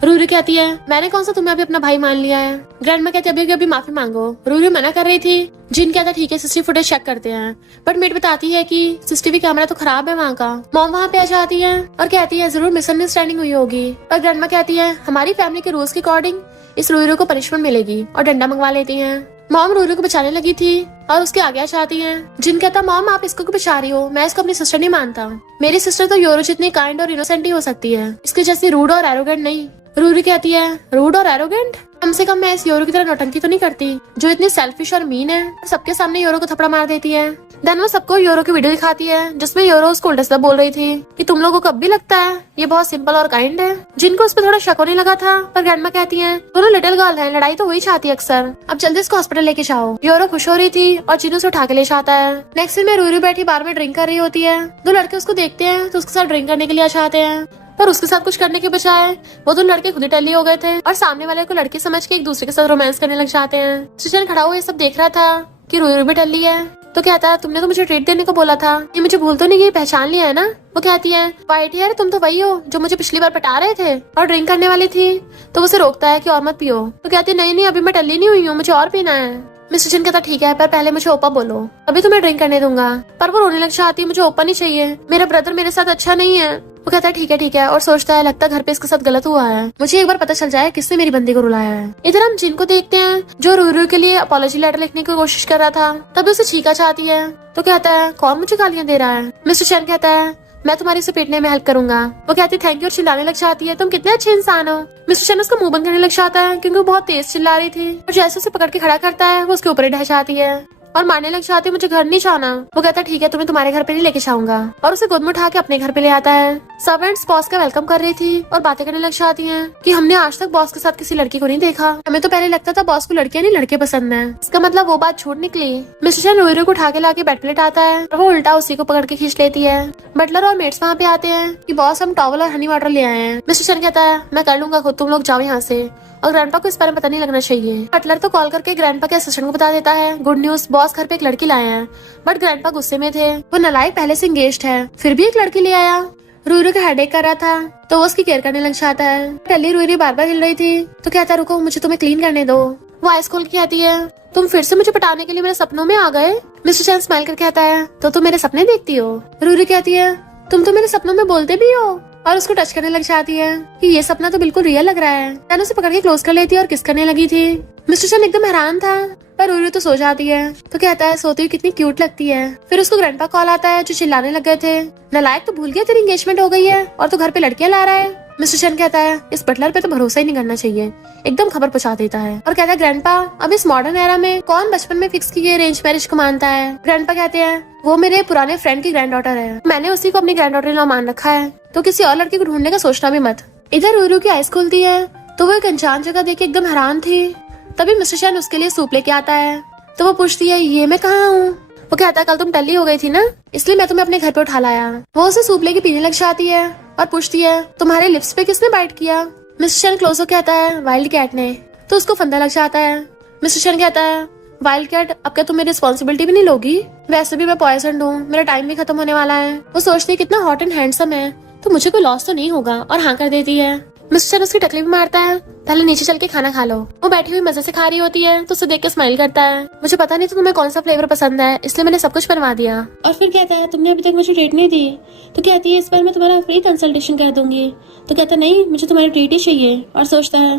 रूरू कहती है मैंने कौन सा तुम्हें अभी अपना भाई मान लिया है। ग्रैंडमा कहती है अभी माफी मांगो। रूरू मना कर रही थी। जिन कहता ठीक है सीसीटीवी फुटेज चेक करते हैं, बट मेड बताती है कि सीसीटीवी कैमरा तो खराब है वहाँ का। मॉम वहाँ पे आ जाती है और कहती है जरूर मिसअंडरस्टैंडिंग हुई होगी, और ग्रैंडमा कहती है हमारी फैमिली के रूल्स के अकॉर्डिंग इस रूरू को पनिशमेंट मिलेगी, और डंडा मंगवा लेती हैं। मॉम रूरू को बचाने लगी थी और उसके आगे आ जाती हैं। जिन कहता मॉम आप इसको क्यों बचा रही हो, मैं इसको अपनी सिस्टर नहीं मानता। मेरी सिस्टर तो यूरो जितनी काइंड और इनोसेंट ही हो सकती है, इसके जैसी रूड और एरोगेंट नहीं। रूरू कहती है रूड और एरोगेंट, कम से कम मैं इस यूरो की तरह नौटंकी तो नहीं करती जो इतनी सेल्फिश और मीन है। सबके सामने यूरो को थप्पड़ मार देती है। देन वो सबको यूरो की वीडियो दिखाती है जिसमें यूरो उसको उल्टा बोल रही थी कि तुम लोगों को कब भी लगता है ये बहुत सिंपल और काइंड है। जिनको उस पर थोड़ा शक होने लगा था, पर ग्रैंडमा कहती है दोनों लिटिल गर्ल है, लड़ाई तो वही चाहती है अक्सर, अब जल्दी इसको हॉस्पिटल लेके जाओ। यूरो खुश हो रही थी और जिन उसे उठा के ले जाता है। नेक्स्ट सीन में रूरू बैठी बार में ड्रिंक कर रही होती है। दो लड़के उसको देखते हैं तो उसके साथ ड्रिंक करने के लिए आ जाते हैं, पर उसके साथ कुछ करने के बजाय वो दो लड़के खुद ही टल्ली हो गए थे और सामने वाले को लड़की समझ के एक दूसरे के साथ रोमांस करने लग जाते हैं। सुजन खड़ा हुआ ये सब देख रहा था कि रूरू भी टल्ली है, तो कहता है तुमने तो मुझे ट्रीट देने को बोला था, ये मुझे भूल तो नहीं गई, पहचान लिया है ना। वो कहती है वाइट हेयर तुम तो वही हो जो मुझे पिछली बार पटा रहे थे और ड्रिंक करने वाली थी। तो उसे रोकता है कि और मत पियो, तो कहती है नहीं अभी मैं टल्ली नहीं हुई हूँ, मुझे और पीना है। मिस्टर चेन कहता ठीक है, पर पहले मुझे ओपा बोलो, अभी तो मैं ड्रिंक करने दूंगा। पर वो रोने लग जाती है, मुझे ओपा नहीं चाहिए, मेरा ब्रदर मेरे साथ अच्छा नहीं है। वो कहता है ठीक है और सोचता है लगता है घर पे इसके साथ गलत हुआ है, मुझे एक बार पता चल जाए किसने मेरी बंदी को रुलाया है। इधर हम जिन को देखते हैं जो रूरू के लिए अपॉलॉजी लेटर लिखने की कोशिश कर रहा था, तभी उसे छीका चाहती है तो कहता है कौन मुझे गालियां दे रहा है। मिस्टर चैन कहता है मैं तुम्हारी उसे पीटने में हेल्प करूंगा। वो कहती है थैंक यू और चिल्लाने लग जाती है तुम कितने अच्छे इंसान हो। मिस्टर चैन उसका मुंह बंद करने लग जाता है क्योंकि वो बहुत तेज चिल्ला रही थी और जैसे उसे पकड़ के खड़ा करता है वो उसके ऊपर ही ढह जाती है और मारने लग जाती है मुझे घर नहीं जाना। वो कहता है ठीक है तुम्हें तुम्हारे घर पे नहीं लेके जाऊंगा और उसे गोद में उठा के अपने घर पे ले आता है। सर्वेंट्स बॉस का वेलकम कर रही थी और बातें करने लग जाती हैं कि हमने आज तक बॉस के साथ किसी लड़की को नहीं देखा, हमें तो पहले लगता था बॉस को लड़कियां नहीं लड़के पसंद है। इसका मतलब वो बात झूठ निकली। मिस्टर चैन रोहिरो को उठा के लाके बेड पे लेटाता है और वो उल्टा उसी को पकड़ के खींच लेती है। बटलर और मेट्स वहाँ पे आते हैं कि बॉस हम टॉवल और हनी वाटर ले आए हैं। मिस्टर चैन कहता है मैं कर लूंगा खुद, तुम लोग जाओ यहाँ से, और ग्रैंडपा को इस बारे में पता नहीं लगना चाहिए। बटलर तो कॉल करके ग्रैंडपा के असिस्टेंट को बता देता है गुड न्यूज, बॉस घर पे एक लड़की लाए हैं। बट ग्रैंडपा गुस्से में थे, वो नालायक पहले से एंगेज्ड है फिर भी एक लड़की ले आया। रूरू का हेडेक कर रहा था तो वो उसकी केयर करने लग जाता है। टली रूरी बार बार हिल रही थी तो कहता रुको मुझे तुम्हें क्लीन करने दो। वो आइस खोल के कहती है तुम फिर से मुझे पटाने के लिए मेरे सपनों में आ गए। मिस्टर चैन स्माइल करके कहता है तो तुम मेरे सपने देखती हो। रूरी कहती है तुम तो मेरे सपनों में बोलते भी हो और उसको टच करने लग जाती है कि ये सपना तो बिल्कुल रियल लग रहा है। चैन उसे पकड़ के क्लोज कर लेती है और किस करने लगी थी। मिस्टर चैन एकदम हैरान था पर रूरू तो सो जाती है तो कहता है सोती हुई कितनी क्यूट लगती है। फिर उसको ग्रैंडपा कॉल आता है जो चिल्लाने लग गए थे नालायक तो भूल गया तेरी एंगेजमेंट हो गई है और तो घर पे लड़कियां ला रहा है। मिस्टर चैन कहता है इस बटलर पे तो भरोसा ही नहीं करना चाहिए, एकदम खबर पहुंचा देता है और कहता है ग्रैंडपा अब इस मॉडर्न एरा में कौन बचपन में फिक्स की गई अरेंज मैरिज को मानता है। ग्रैंडपा कहते हैं वो मेरे पुराने फ्रेंड की ग्रैंड डॉटर है, मैंने उसी को अपनी ग्रैंड डॉटर इन लॉ मान रखा है, तो किसी और लड़की को ढूंढने का सोचना भी मत। इधर रूरू की आइस खुलती है तो वो एक अनजान जगह देख के एकदम हैरान थी। तभी मिस्टर चैन उसके लिए सूप लेके आता है तो वो पूछती है ये मैं कहाँ हूँ। वो कहता है कल तुम टल्ली हो गई थी ना इसलिए मैं तुम्हें अपने घर पे उठा लाया। वो उसे सूप लेके पीने लग जाती है और पूछती है तुम्हारे लिप्स पे किसने बाइट किया। मिस्टर चैन क्लोज हो कहता है वाइल्ड कैट ने, तो उसको फंदा लग जाता है। मिस्टर चैन कहता है वाइल्ड कैट अब क्या तुम मेरी रिस्पॉन्सिबिलिटी भी नहीं लोगी, वैसे भी मैं पॉइजन हूँ, मेरा टाइम भी खत्म होने वाला है। वो सोचती है कितना हॉट एंड हैंडसम है तो मुझे कोई लॉस तो नहीं होगा और हाँ कर देती है। मिस्टर चैन उसकी टकली भी मारता है पहले नीचे चल के खाना खा लो। वो बैठी हुई मजे से खा रही होती है तो उसे देख के स्माइल करता है मुझे पता नहीं तो तुम्हें कौन सा फ्लेवर पसंद है इसलिए मैंने सब कुछ बनवा दिया। और फिर कहता है तुमने अभी तक मुझे ट्रीट नहीं दी, तो कहती है इस बार मैं तुम्हारा फ्री कंसल्टेशन कर दूंगी। तो कहता नहीं मुझे तुम्हारी ट्रीट ही चाहिए और सोचता है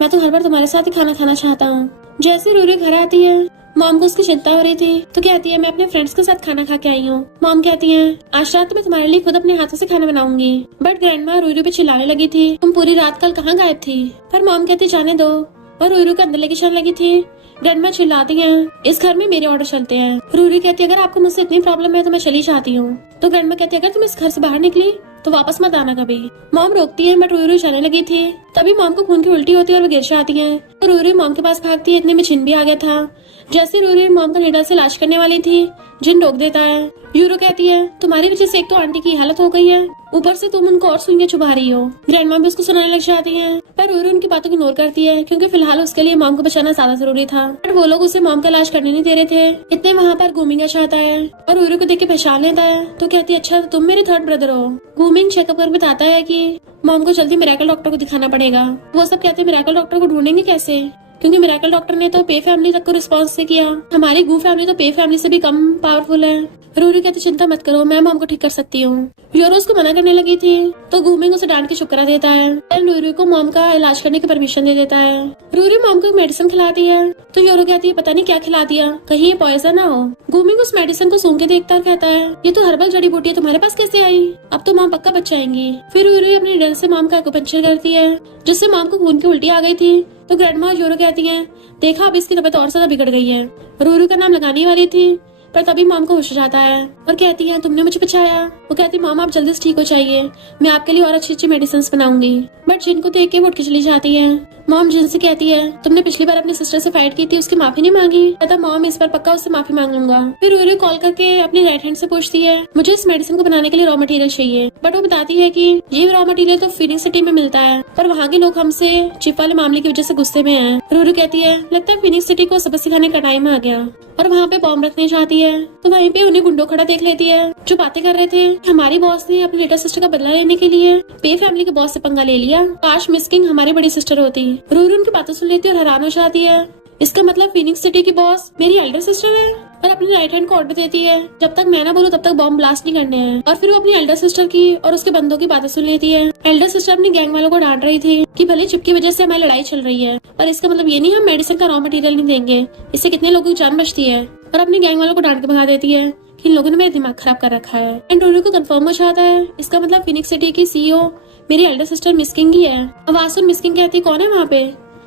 मैं तो हर बार तुम्हारे साथ ही खाना खाना चाहता हूँ। जैसे रूरी घर आती है मॉम को उसकी चिंता हो रही थी तो कहती है मैं अपने फ्रेंड्स के साथ खाना खा के आई हूँ। मॉम कहती है आज रात मैं तुम्हारे लिए खुद अपने हाथों से खाना बनाऊंगी। बट ग्रैंडमा रूरू पे चिल्लाने लगी थी तुम पूरी रात कल कहाँ गायब थी, पर मॉम कहती जाने दो और रूरू के अंदर लेके चलने लगी थी। ग्रैंडमा चिल्लाती है इस घर में मेरे ऑर्डर चलते हैं। रूरू कहती है अगर आपको मुझसे इतनी प्रॉब्लम है तो मैं चली जाती हूँ। तो ग्रैंडमा कहती है अगर तुम इस घर से बाहर निकली तो वापस मत आना कभी। मॉम रोकती है बट रूरू जाने लगी थी। तभी मॉम को खून की उल्टी होती है और वो गिर जाती है तो रूरू मॉम के पास भागती है, इतने में जिन भी आ गया था। जैसे रूरू मॉम का निडल से इलाज करने वाली थी जिन रोक देता है। यूरो कहती है तुम्हारी वजह से एक तो आंटी की हालत हो गई है ऊपर से तुम उनको और सुइयां चुभा रही हो। ग्रैंडमा भी उसको सुनाने लग जाती है पर रूरू उनकी बातों को इग्नोर करती है क्योंकि फिलहाल उसके लिए मॉम को बचाना ज्यादा जरूरी था। बट वो लोग उसे मॉम का इलाज करने नहीं दे रहे थे। इतने वहाँ पर गूमिंग चाहता है और रूरू को देख के पहचान लेता है तो कहती है अच्छा तुम मेरे थर्ड ब्रदर हो। गूमिंग चेकअप कर बताता है कि मॉम को जल्दी मिरेकल डॉक्टर को दिखाना पड़ेगा। वो सब कहते हैं मिरेकल डॉक्टर को ढूंढेंगे कैसे, क्योंकि मिरेकल डॉक्टर ने तो पे फैमिली तक को रिस्पॉन्स से किया, हमारी गू फैमिली तो पे फैमिली से भी कम पावरफुल है। रूरी कहती चिंता मत करो मैं मॉम को ठीक कर सकती हूँ। यूरो उसको मना करने लगी थी तो गूमिंग उसे डांट के शुक्र देता है एंड रूरी को मॉम का इलाज करने की परमिशन दे देता है। रूरी मॉम को मेडिसिन खिलाती है तो यूरो कहती है पता नहीं क्या खिला दिया, कहीं ये पॉइजन ना हो। गूमिंग उस मेडिसिन को सूंघ के देखता और कहता है ये तो हर्बल जड़ी बूटी है, तुम्हारे पास कैसे आई, अब तो मॉम पक्का बच जाएंगी। फिर यूरो अपनी निडल से मॉम का एक्यूपंक्चर करती है जिससे मॉम को खून की उल्टी आ गई थी। तो ग्रैंडमा यूरो कहती है देखा अब इसकी तबीयत और ज्यादा बिगड़ गई है। रूरू का नाम लगाने वाली थी पर तभी मॉम को होश आ जाता है और कहती है तुमने मुझे बचाया। वो कहती मॉम आप जल्दी से ठीक हो जाइए, मैं आपके लिए और अच्छी अच्छी मेडिसिन बनाऊंगी। बट जिन को देख के वो उठ के चली जाती है। मॉम जिन से कहती है तुमने पिछली बार अपनी सिस्टर से फाइट की थी उसकी माफी नहीं मांगी, कहता मॉम इस बार पक्का उससे माफी मांग लूंगा। फिर रूरू कॉल करके अपनी राइट हैंड से पूछती है मुझे इस मेडिसिन को बनाने के लिए रॉ मटेरियल चाहिए। बट वो बताती है कि ये रॉ मटेरियल तो फीनिक्स सिटी में मिलता है पर वहाँ के लोग हमसे चिप वाले मामले की वजह से गुस्से में हैं। रूरू कहती है लगता है फीनिक्स सिटी को सबक सिखाने का टाइम आ गया और वहाँ पे बॉम्ब रखने जाती है तो वहीं पे उन्हें गुंडों खड़ा देख लेती है जो बातें कर रहे थे हमारी बॉस ने अपनी लिटिल सिस्टर का बदला लेने के लिए पे फैमिली के बॉस से पंगा ले लिया, काश मिस किंग हमारी बड़ी सिस्टर होती। रूरू उनकी बातें सुन लेती है और हैरान हो जाती है इसका मतलब फीनिक्स सिटी की बॉस मेरी एल्डर सिस्टर है और अपनी राइट हैंड को ऑर्डर देती है जब तक मैं ना बोलूं तब तक बॉम्ब ब्लास्ट नहीं करने हैं। और फिर वो अपनी एल्डर सिस्टर की और उसके बंदों की बातें सुन लेती है। एल्डर सिस्टर अपनी गैंग वालों को डांट रही थी कि भले चिप की वजह से हमारी लड़ाई चल रही है, पर इसका मतलब ये नहीं हम मेडिसिन का रॉ मटेरियल नहीं देंगे, इससे कितने लोगों की जान बचती है। और अपनी गैंग वालों को डांट के भगा देती है कि इन लोगों ने मेरा दिमाग खराब कर रखा है। एंड रूरू को कंफर्म हो जाता है, इसका मतलब फिनिक्स सिटी की सीईओ मेरी एल्डर सिस्टर मिस किंग ही है। आवाज सुन मिस किंग कहती कौन है वहाँ पे,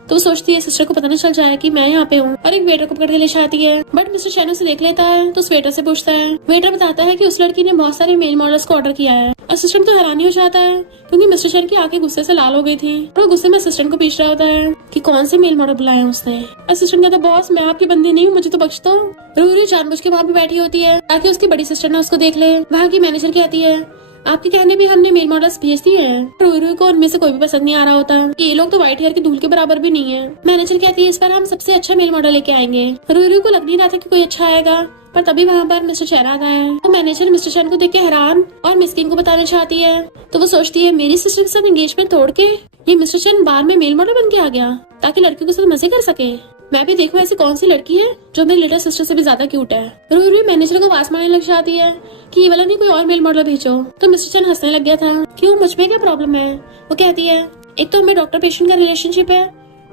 तो वो सोचती है सिस्टर को पता नहीं चल जाए कि मैं यहाँ पे हूँ, और एक वेटर को पकड़ के ले जाती है। बट मिस्टर चैन उसे देख लेता है तो उस वेटर से पूछता है। वेटर बताता है कि उस लड़की ने बहुत सारे मेल मॉडल्स को ऑर्डर किया है। असिस्टेंट तो हैरानी हो जाता है क्योंकि मिस्टर चैन की आंखें गुस्से से लाल हो गई थी और वो गुस्से में असिस्टेंट को पूछ रहा होता है कि कौन से मेल मॉडल बुलाए उसने। असिस्टेंट कहता बॉस मैं आपकी बंदी नहीं हूँ, मुझे तो बख्श दो। रूरू जानबूझ के वहाँ पे बैठी होती है ताकि उसकी बड़ी सिस्टर ने उसको देख ले। वहाँ की मैनेजर कहती है आपके कहने भी हमने मेल मॉडल्स भेज दिए हैं। रूरू को उनमें से कोई भी पसंद नहीं आ रहा होता। ये लोग तो व्हाइट हेयर की धूल के बराबर भी नहीं है। मैनेजर कहती है इस बार हम सबसे अच्छा मेल मॉडल लेके आएंगे। रूरू को लग नहीं रहा था कि कोई अच्छा आएगा, पर तभी वहाँ पर मिस्टर चैन आता है। तो मैनेजर मिस्टर चैन को देख के हैरान और मिस किंग को बताना चाहती है, तो वो सोचती है मेरी सिस्टर के साथ एंगेजमेंट तोड़ के ये मिस्टर चैन बार में मेल मॉडल बन के आ गया ताकि लड़कियों के साथ मजे कर सके। मैं भी देखूं ऐसी कौन सी लड़की है जो मेरी लिटिल सिस्टर से भी ज्यादा क्यूट है। रूरू मैनेजर को आवाज मारने लग जाती है कि ये वाला नहीं कोई और मेल मॉडल भेजो। तो मिस्टर चैन हंसने लग गया था, क्यों मुझ में क्या प्रॉब्लम है। वो कहती है एक तो हमें डॉक्टर पेशेंट का रिलेशनशिप है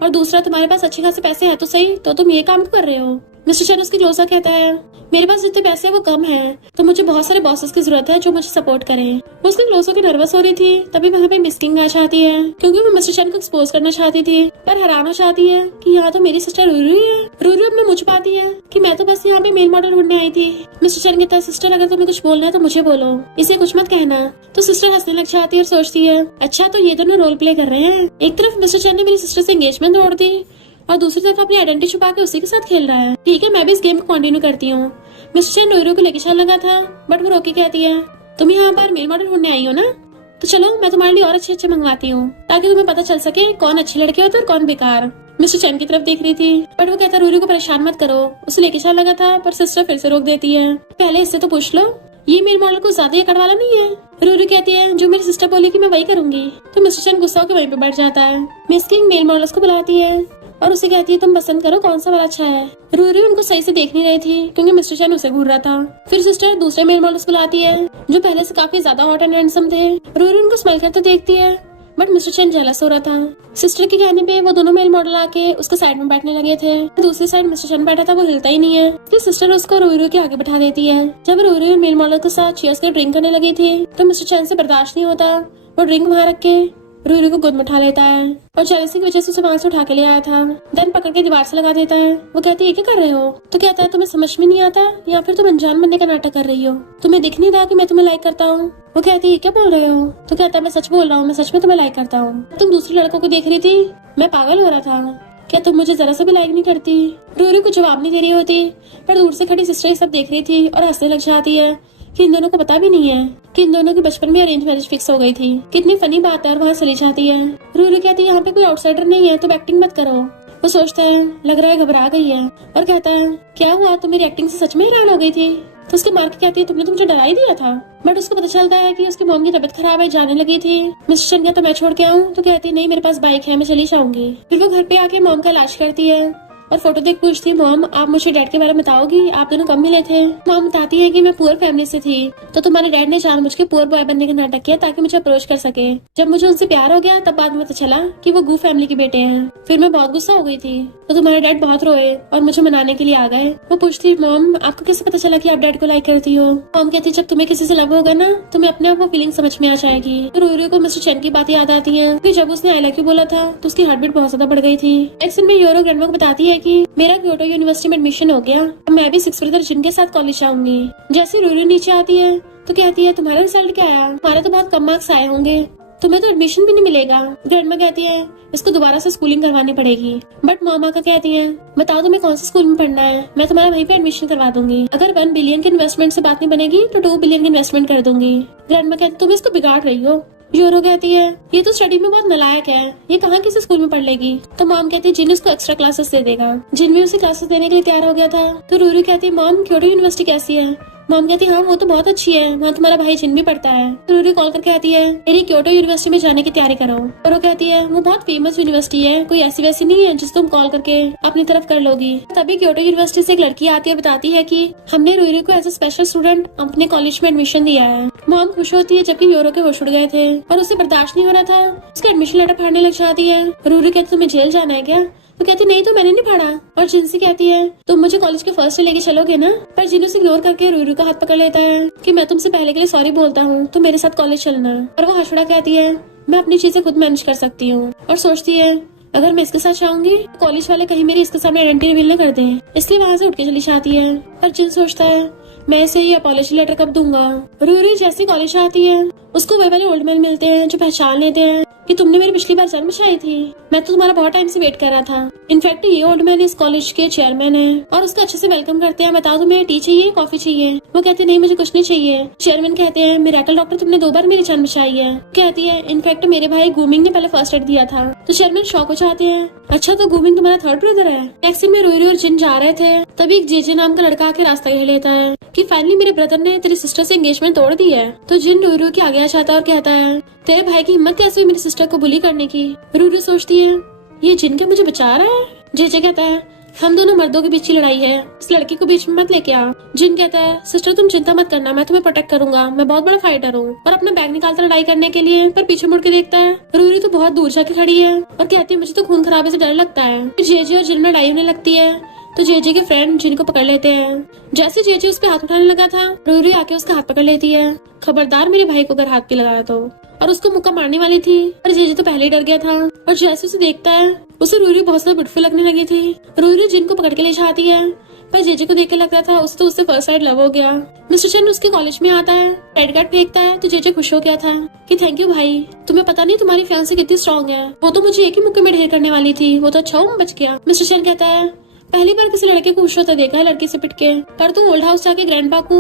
और दूसरा तुम्हारे पास अच्छे खासे पैसे हैं तो सही, तो तुम ये काम कर रहे हो। मिस्टर चैन उसकी क्लोजर कहता है मेरे पास जितने पैसे हैं वो कम है, तो मुझे बहुत सारे बॉसेस की जरूरत है जो मुझे सपोर्ट करें। वो उसकी क्लोज होकर नर्वस हो रही थी, तभी वहाँ पे मिस किंग आ जाती है क्योंकि वो मिस्टर चैन को एक्सपोज करना चाहती थी, पर हैरान हो जाती है कि यहाँ तो मेरी सिस्टर रूरू ही है। रूरू अपने मुझ पाती है कि मैं तो बस यहाँ पे मेल मॉडल ढूंढने आई थी। मिस्टर चैन कहता है सिस्टर अगर तुम्हें कुछ बोलना है तो मुझे बोलो, इसे कुछ मत कहना। तो सिस्टर हंसने लग जाती है और सोचती है अच्छा तो ये दोनों रोल प्ले कर रहे हैं। एक तरफ मिस्टर चैन ने मेरी सिस्टर से एंगेजमेंट तोड़ दी और दूसरी तरफ अपनी आइडेंटिटी छुपा के उसी के साथ खेल रहा है। ठीक है मैं भी इस गेम को कंटिन्यू करती हूँ। मिस्टर चैन रूरू को लेके चलने लगा था, बट वो रोकी कहती है तुम यहाँ पर मेल मॉडल ढूंढने आई हो ना, तो चलो मैं तुम्हारे लिए और अच्छे मंगवाती हूँ ताकि तुम्हें पता चल सके कौन अच्छे लड़के होते और कौन बेकार। मिस्टर चैन की तरफ देख रही थी, बट वो कहता रूरू को परेशान मत करो, उसे लेके चलने लगा था, पर सिस्टर फिर से रोक देती है पहले इससे तो पूछ लो ये मेल मॉडल को ज्यादा एकड़ वाला नहीं है। रूरू कहती है जो मेरी सिस्टर बोली कि मैं वही करूंगी। तो मिस्टर चैन गुस्सा होकर वहीं पे बैठ जाता है। मिस किंग मेल मॉडल्स को बुलाती है और उसे कहती है तुम पसंद करो कौन सा वाला अच्छा है। रूरू उनको सही से देख नहीं रही थी क्योंकि मिस्टर चैन उसे घूर रहा था। फिर सिस्टर दूसरे मेल मॉडल्स बुलाती है जो पहले से काफी ज्यादा हॉट एंड हैंडसम थे। रूरू उनको स्माइल करते देखती है, बट मिस्टर चैन जेलस हो रहा था। सिस्टर के कहने पे वो दोनों मेल मॉडल आके उसके साइड में बैठने लगे थे। दूसरी साइड मिस्टर चैन बैठा था, वो हिलता ही नहीं है। फिर सिस्टर उसको रूरू के आगे बैठा देती है। जब रूरू मेल मॉडल के साथ चीयर्स के ड्रिंक करने लगी थी तो मिस्टर चैन से बर्दाश्त नहीं होता, वो ड्रिंक वहाँ रख के रूरू को गोद में उठा लेता है और जेलसी की वजह से उसे वहां से उठा के ले आया था। देन पकड़ के दीवार से लगा देता है। वो कहती है क्या कर रहे हो, तो कहता है तुम्हें समझ में नहीं आता या फिर तुम अनजान बनने का नाटक कर रही हो, तुम्हें दिख नहीं रहा कि मैं तुम्हें लाइक करता हूँ। वो कहती है क्या बोल रहे हो, तो कहता है मैं सच बोल रहा हूँ, मैं सच में तुम्हें लाइक करता हूँ। तुम दूसरे लड़कों को देख रही थी, मैं पागल हो रहा था, क्या तुम मुझे जरा सा भी लाइक नहीं करती। रूरू को जवाब नहीं दे रही होती, पर दूर से खड़ी सिस्टर ये सब देख रही थी और हंसने लग जाती है कि इन दोनों को पता भी नहीं है कि इन दोनों की बचपन में अरेंज मैरिज फिक्स हो गई थी। कितनी फनी बात है और वहाँ चली जाती है। रूरू कहती है यहाँ पे कोई आउटसाइडर नहीं है, तो एक्टिंग मत करो। वो सोचता है लग रहा है घबरा गई है और कहता है क्या हुआ, तुम मेरी एक्टिंग से सच में हैरान हो गई थी। तो उसकी माँ कहती है तुमने तो मुझे डरा ही दिया था। बट उसको पता चलता है कि उसकी मॉम की तबीयत खराब है, जाने लगी थी। मिस्टर चैन कहता मैं छोड़ के आऊँ, तो कहती है नहीं मेरे पास बाइक है, मैं चली जाऊंगी। फिर वो घर पे आके मॉम का इलाज करती है और फोटो देख पूछती है मॉम आप मुझे डैड के बारे में बताओगी, आप दोनों कब मिले थे। मॉम बताती है कि मैं पुअर फैमिली से थी, तो तुम्हारे डैड ने जानबूझ के पुअर बॉय बनने का नाटक किया ताकि मुझे अप्रोच कर सके। जब मुझे उनसे प्यार हो गया तब बाद में पता चला कि वो गू फैमिली के बेटे हैं। फिर मैं बहुत गुस्सा हो गई थी, तो तुम्हारे डैड बहुत रोए और मुझे मनाने के लिए आ गए। वो पूछती मॉम आपको कैसे पता चला कि आप डैड को लाइक करती हो। मॉम कहती जब तुम्हें किसी से लव होगा ना, तुम्हें अपने आप वो फीलिंग समझ में आ जाएगी। रूरू को मिस्टर चैन की बातें याद आती है कि जब उसने आई लव यू बोला था तो उसकी हार्ट बीट बहुत ज्यादा बढ़ गई थी। एक्शन में यूरो ग्रैंडमा को बताती है कि मेरा क्योटो यूनिवर्सिटी में एडमिशन हो गया, मैं भी 6 ब्रदर जिन के साथ कॉलेज जाऊंगी। जैसे रूरू नीचे आती है तो कहती है तुम्हारा रिजल्ट क्या आया, हमारे तो बहुत कम मार्क्स आए होंगे, तुम्हें तो एडमिशन भी नहीं मिलेगा। ग्रैंडमा कहती है इसको दोबारा से स्कूलिंग करवानी पड़ेगी। बट मामा का कहती है बताओ तुम्हें कौन से स्कूल में पढ़ना है, मैं तुम्हारा वहीं पे एडमिशन करवा दूंगी। अगर 1 बिलियन के इन्वेस्टमेंट से बात नहीं बनेगी तो 2 बिलियन की इन्वेस्टमेंट कर दूंगी। ग्रैंडमा कहती तुम इसको बिगाड़ रही हो। यूरो कहती है ये तो स्टडी में बहुत नालायक है, ये कहाँ किसी स्कूल में पढ़ लेगी। तो मॉम कहती है जिन उसको एक्स्ट्रा क्लासेस दे देगा। जिन भी उसे क्लासेस देने के लिए तैयार हो गया था। तो रूरू कहती है मॉम क्योटो यूनिवर्सिटी कैसी है, मॉम कहती है हाँ वो तो बहुत अच्छी है, वहाँ तुम्हारा भाई जिन भी पढ़ता है। रूरी कॉल करके आती है मेरी क्योटो यूनिवर्सिटी में जाने की तैयारी करो। और वो कहती है वो बहुत फेमस यूनिवर्सिटी है, कोई ऐसी वैसी नहीं है जिस तुम कॉल करके अपनी तरफ कर लोगी। तभी क्योटो यूनिवर्सिटी से एक लड़की आती है, बताती है कि हमने रूरी को एज ए स्पेशल स्टूडेंट अपने कॉलेज में एडमिशन दिया है। मॉम खुश होती है जबकि यूरो के होश उड़ गए थे और उसे बर्दाश्त नहीं हो रहा था। उसके एडमिशन लेटर फाड़ने लग जाती है। रूरी कहती तुम्हें जेल जाना है क्या? तो कहती नहीं तो मैंने नहीं पढ़ा। और जिन से कहती है तुम मुझे कॉलेज के फर्स्ट लेके चलोगे ना? पर जिन उसे इग्नोर करके रूरू का हाथ पकड़ लेता है कि मैं तुमसे पहले के लिए सॉरी बोलता हूँ, तो मेरे साथ कॉलेज चलना। और वो हंसड़ा कहती है मैं अपनी चीजें खुद मैनेज कर सकती हूँ। और सोचती है अगर मैं इसके साथ चाहूंगी कॉलेज वाले कहीं मेरी इसके सामने आइडेंटिटी रिवील न कर दें, इसलिए वहाँ से उठ के चली जाती है। पर जिन सोचता है मैं इसे ये अपॉलॉजी लेटर कब दूंगा। रूरी जैसे कॉलेज आती है उसको वही वाले ओल्ड मैन मिलते हैं जो पहचान लेते हैं कि तुमने मेरी पिछली बार जान बचाई थी, मैं तो तुम्हारा बहुत टाइम से वेट कर रहा था। इनफैक्ट ये ओल्ड मैन इस कॉलेज के चेयरमैन है और उसका अच्छे से वेलकम करते हैं। बताओ तुम्हें टी चाहिए कॉफी चाहिए? वो कहते नहीं मुझे कुछ नहीं चाहिए। चेयरमैन कहते हैं मिरेकल डॉक्टर तुमने 2 बार मेरी जान बचाई है। कहती है इनफैक्ट मेरे भाई गूमिंग ने पहले फर्स्ट एड दिया था। तो चेयरमैन शॉक हो जाते हैं अच्छा तो गूमिंग तुम्हारा थर्ड ब्रदर है। टैक्सी में रूरी और जिन जा रहे थे तभी एक जेजे नाम का लड़का आके रास्ता घेर लेता है कि फाइनली मेरे ब्रदर ने तेरी सिस्टर से एंगेजमेंट तोड़ दी है। तो जिन रूरू के आगे आ जाता है और कहता है तेरे भाई की हिम्मत कैसे हुई मेरी सिस्टर को बुली करने की? रूरू सोचती है ये जिन के मुझे बचा रहा है। जेजे कहता है हम दोनों मर्दों के बीच की लड़ाई है, इस लड़की को बीच में मत लेके आ। जिन कहता है सिस्टर तुम चिंता मत करना, मैं तुम्हें प्रोटेक्ट करूंगा, मैं बहुत बड़ा फाइटर हूँ। और अपना बैग निकालता लड़ाई करने के लिए, पर पीछे मुड़ के देखता है रूरी तो बहुत दूर जाके खड़ी है और कहती है मुझे तो खून खराबे से डर लगता है। जेजे और जिन में लड़ाई होने लगती है तो जेजे के फ्रेंड जिन को पकड़ लेते हैं। जैसे जेजे उस पे हाथ उठाने लगा था रूरी आके उसका हाथ पकड़ लेती है, खबरदार मेरे भाई को अगर हाथ पे लगाया तो। और उसको मुक्का मारने वाली थी पर जेजे तो पहले ही डर गया था। और जैसे उसे देखता है उसे रूरी बहुत ज्यादा ब्यूटीफुल लगने लगी थी। रूरी जिन को पकड़ के ले जाती है पर जेजे को देख के लगता था उसे तो उससे फर्स्ट साइड लव हो गया। मिस्टर चेन उसके कॉलेज में आता है, रेड कार्ड फेंकता है तो जेजे खुश हो गया था कि थैंक यू भाई, तुम्हें पता नहीं तुम्हारी फियांसी कितनी स्ट्रॉन्ग है, वो तो मुझे एक ही मुक्के में ढेर करने वाली थी, वो तो अच्छा हूँ बच गया। मिस्टर चेन कहता है पहली बार किसी लड़के को खुश होता देखा है लड़की से पिटके, पर तू ओल्ड हाउस जाके ग्रैंडपा को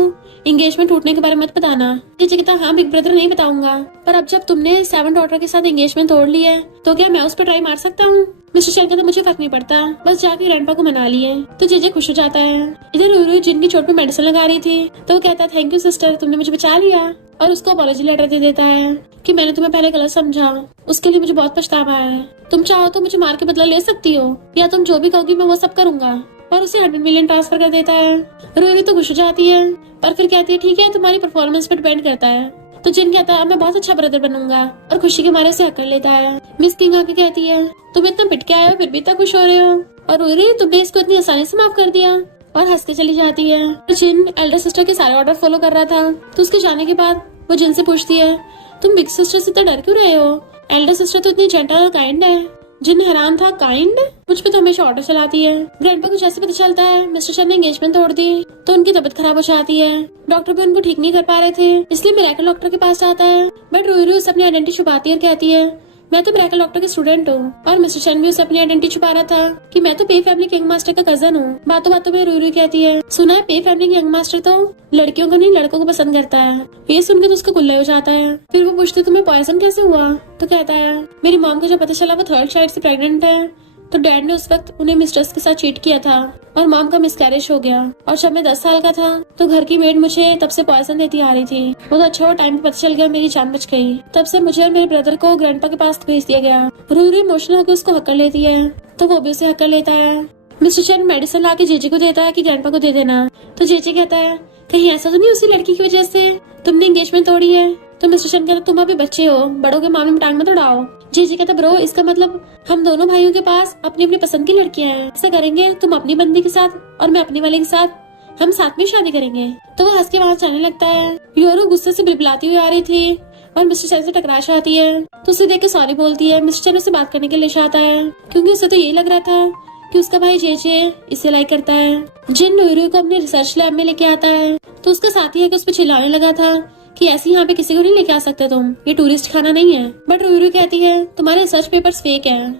एंगेजमेंट टूटने के बारे में मत बताना। जेजे कहता हाँ बिग ब्रदर नहीं बताऊंगा, पर अब जब तुमने 7 डॉटर के साथ एंगेजमेंट तोड़ ली है तो क्या मैं उस पर ट्राई मार सकता हूँ? मिस्टर चेन कहता मुझे फर्क नहीं पड़ता, बस जाके ग्रैंडपा को मना लिए। तो जेजे खुश हो जाता है। इधर रूरू जिनकी चोट पे मेडिसिन लगा रही थी तो वो कहता है थैंक यू सिस्टर तुमने मुझे बचा लिया। और उसको अपॉलॉजी लेटर दे देता है कि मैंने तुम्हें पहले गलत समझा, उसके लिए मुझे बहुत पछतावा है, तुम चाहो तो मुझे मार के बदला ले सकती हो या तुम जो भी कहोगी मैं वो सब करूंगा। और उसे 100 मिलियन ट्रांसफर कर देता है। रूरी तो खुश हो जाती है पर फिर कहती है ठीक है तुम्हारी परफॉर्मेंस पे डिपेंड करता है। तो जिन कहता है मैं बहुत अच्छा ब्रदर बनूंगा और खुशी के मारे उसे हक कर लेता है। मिस किंग आके कहती है तुम इतना पिट के आए हो फिर भी इतना खुश हो रहे हो, और रूरी तुमने इसको इतनी आसानी से माफ कर दिया, और हंस के चली जाती है। जिन एल्डर सिस्टर के सारे ऑर्डर फॉलो कर रहा था तो उसके जाने के बाद वो जिन से पूछती है तुम बिग सिस्टर से इतना डर क्यों रहे हो, एल्डर सिस्टर तो इतनी जेंटल और काइंड है। जिन हैरान था काइंड, मुझ पे तो हमेशा ऑर्डर चलाती है। ग्रैंडपा को जैसे पता चलता है मिस्टर चेन ने एंगेजमेंट तोड़ दी तो उनकी तबीयत खराब हो जाती है। डॉक्टर भी उनको ठीक नहीं कर पा रहे थे इसलिए मिरेकल डॉक्टर के पास आता है, बट रूरू उसे अपनी आइडेंटिटी छुपाती है और कहती है मैं तो मिरेकल डॉक्टर की स्टूडेंट हूँ। और मिस्टर चेन भी उसे अपनी आइडेंटिटी छुपा रहा था कि मैं तो पे फैमिली के यंग मास्टर का कजन हूँ। बातों बातों में रूरू कहती है सुना है पे फैमिली के यंग मास्टर तो लड़कियों को नहीं लड़कों को पसंद करता है। ये सुनकर तो उसका गुल्ले हो जाता है। फिर वो पूछती तुम्हें पॉइजन कैसे हुआ? तो कहता है मेरी मॉम को जब पता चला वो 3rd चाइल्ड से प्रेग्नेंट है तो डैड ने उस वक्त उन्हें मिस्टर्स के साथ चीट किया था और मॉम का मिसकैरेज हो गया। और जब मैं 10 साल का था तो घर की मेड मुझे तब से पॉइजन देती आ रही थी, वो तो अच्छा वो टाइम पे पता चल गया मेरी जान बच गई। तब से मुझे और मेरे ब्रदर को ग्रैंडपा के पास भेज दिया गया। रूरू इमोशनल होकर उसको हक कर लेती है तो वो भी उसे हक कर लेता है। मिस्टर चेन मेडिसिन ला के जेजे को देता है कि ग्रैंडपा को दे देना। तो जेजे कहता है कहीं ऐसा तो नहीं उसी लड़की की वजह से तुमने एंगेजमेंट तोड़ी है? तो मिस्टर चेन कहता तुम अभी बच्चे हो, बड़ों के मामले में टांग मत उड़ाओ। जेजे कहता ब्रो इसका मतलब हम दोनों भाइयों के पास अपनी अपनी पसंद की लड़कियां हैं, ऐसा करेंगे तुम अपनी बंदी के साथ और मैं अपने वाले के साथ, हम साथ में शादी करेंगे। तो वो हंस के वहाँ जाने लगता है। यूरो गुस्से से बिलबिलाती हुई आ रही थी और मिस्टर चेन से टकरा जाती है तो उसे देख के सॉरी बोलती है। मिस्टर चेन उसे बात करने के लिए चाहता है क्योंकि उसे तो यही लग रहा था कि उसका भाई जेजे इसे लाइक करता है। जिन यूरो को अपने रिसर्च लैब में लेके आता है तो उसका साथी है कि उस पर चिल्लाने लगा था कि ऐसे यहाँ पे किसी को नहीं लेके आ सकते तुम, ये टूरिस्ट खाना नहीं है। बट रूरू कहती है तुम्हारे रिसर्च पेपर्स फेक है।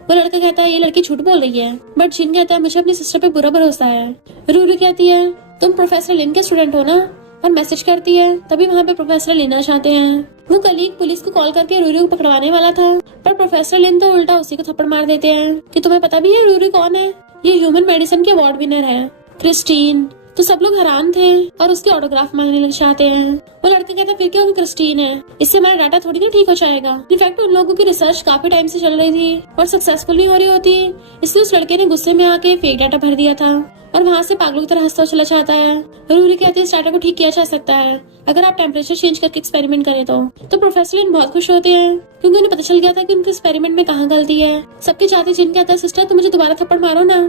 वो लड़का कहता है ये लड़की झूठ बोल रही है, बट जिन कहता है मुझे अपनी सिस्टर पे बुरा भरोसा है। रूरू कहती है तुम प्रोफेसर लिन के स्टूडेंट हो ना, और मैसेज करती है तभी वहाँ पे प्रोफेसर लिन आ जाते हैं। वो कलीग पुलिस को कॉल करके रूरू को पकड़वाने वाला था पर प्रोफेसर लिन तो उल्टा उसी को थप्पड़ मार देते हैं कि तुम्हें पता भी है रूरू कौन है, ये ह्यूमन मेडिसिन के अवार्ड विनर है, क्रिस्टीन तो सब लोग हैरान थे और उसके ऑटोग्राफ मांगने लग जाते हैं। वो लड़का कहता है फिर क्या, वो क्रिस्टीन है, इससे हमारा डाटा थोड़ी ना ठीक हो जाएगा। इनफैक्ट उन लोगों की रिसर्च काफी टाइम से चल रही थी और सक्सेसफुल नहीं हो रही होती, इसलिए उस लड़के ने गुस्से में आके फेक डाटा भर दिया था और वहाँ से पागलों की तरह हंसता चला जाता है। रूरी कहती है इस डाटा को ठीक किया जा सकता है अगर आप टेम्परेचर चेंज करके एक्सपेरिमेंट करें तो प्रोफेसर लिन बहुत खुश होते हैं क्योंकि उन्हें पता चल गया था कि उनके एक्सपेरिमेंट में कहाँ गलती है। सबके चाहते जिन कहता है सिस्टर तुम मुझे दोबारा थप्पड़ मारो ना,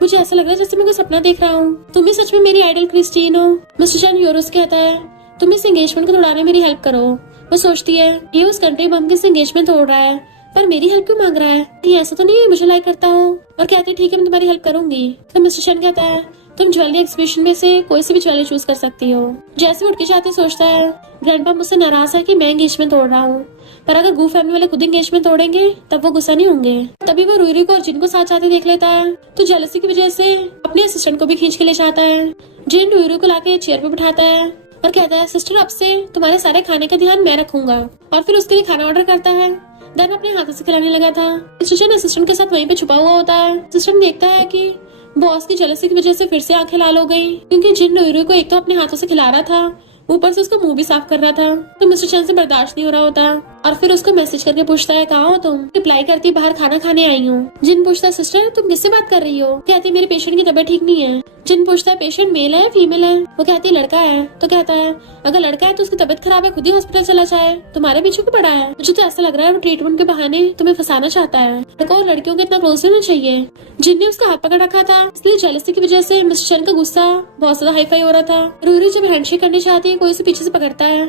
मुझे ऐसा लग रहा है जैसे मैं कोई सपना देख रहा हूँ, तुम ही सच में मेरी आइडल क्रिस्टीन हो। मिस्टर चैन यूरोस कहता है तुम इस एंगेजमेंट को तोड़ाने में मेरी हेल्प करो। वो सोचती है ये उस कंट्री बम के एंगेजमेंट तोड़ रहा है पर मेरी हेल्प क्यों मांग रहा है, ये ऐसा तो नहीं है मुझे लाइक करता हो, और कहती है ठीक है मैं तुम्हारी हेल्प करूंगी। तो मिस्टर चैन कहता है तुम ज्वेलरी एग्जीबिशन में से कोई सी भी ज्वेलरी चूज कर सकती हो। जैसे उठ के जाते सोचता है ग्रैंडपा मुझसे नाराज है कि मैं एंगेजमेंट तोड़ रहा हूँ, पर अगर गू फैमिली वाले खुद एंगेजमेंट तोड़ेंगे तब वो गुस्सा नहीं होंगे। तभी वो रूरी को और जिन को साथ जाते देख लेता है तो जेलसी की वजह से अपने असिस्टेंट को भी खींच के ले जाता है। जिन रूरी को लाके चेयर पे बिठाता है और कहता है सिस्टर अब से तुम्हारे सारे खाने का ध्यान मैं रखूंगा, और फिर उसके लिए खाना ऑर्डर करता है। देन अपने हाथों से खिलाने लगा था। असिस्टेंट के साथ वहीं पे छुपा हुआ होता है। असिस्टेंट देखता है कि बॉस की जेलसी की वजह से फिर से आंखें लाल हो गई क्योंकि जिन रूरी को एक तो अपने हाथों से खिला रहा था, ऊपर से उसको मुंह भी साफ कर रहा था। तो मिस्टर चैन से बर्दाश्त नहीं हो रहा होता और फिर उसको मैसेज करके पूछता है कहाँ हो तुम। रिप्लाई करती बाहर खाना खाने आई हूँ। जिन पूछता है सिस्टर तुम किससे बात कर रही हो, कहती मेरे पेशेंट की तबीयत ठीक नहीं है। जिन पूछता है पेशेंट मेल है फीमेल है, वो कहती है लड़का है। तो कहता है अगर लड़का है तो उसकी तबीयत खराब है खुद ही हॉस्पिटल चला जाए, तुम्हारे पीछे को पड़ा है। मुझे तो ऐसा लग रहा है वो ट्रीटमेंट के बहाने तुम्हें फंसाना चाहता है। लड़का और लड़कियों को इतना क्लोज होना चाहिए। जिन ने उसका हाथ पकड़ रखा था इसलिए जेलसी की वजह से मिस्टर चैन का गुस्सा बहुत ज्यादा हाई फाई हो रहा था। रूरी जब हैंडशेक करनी चाहती है कोई उसे पीछे से पकड़ता है।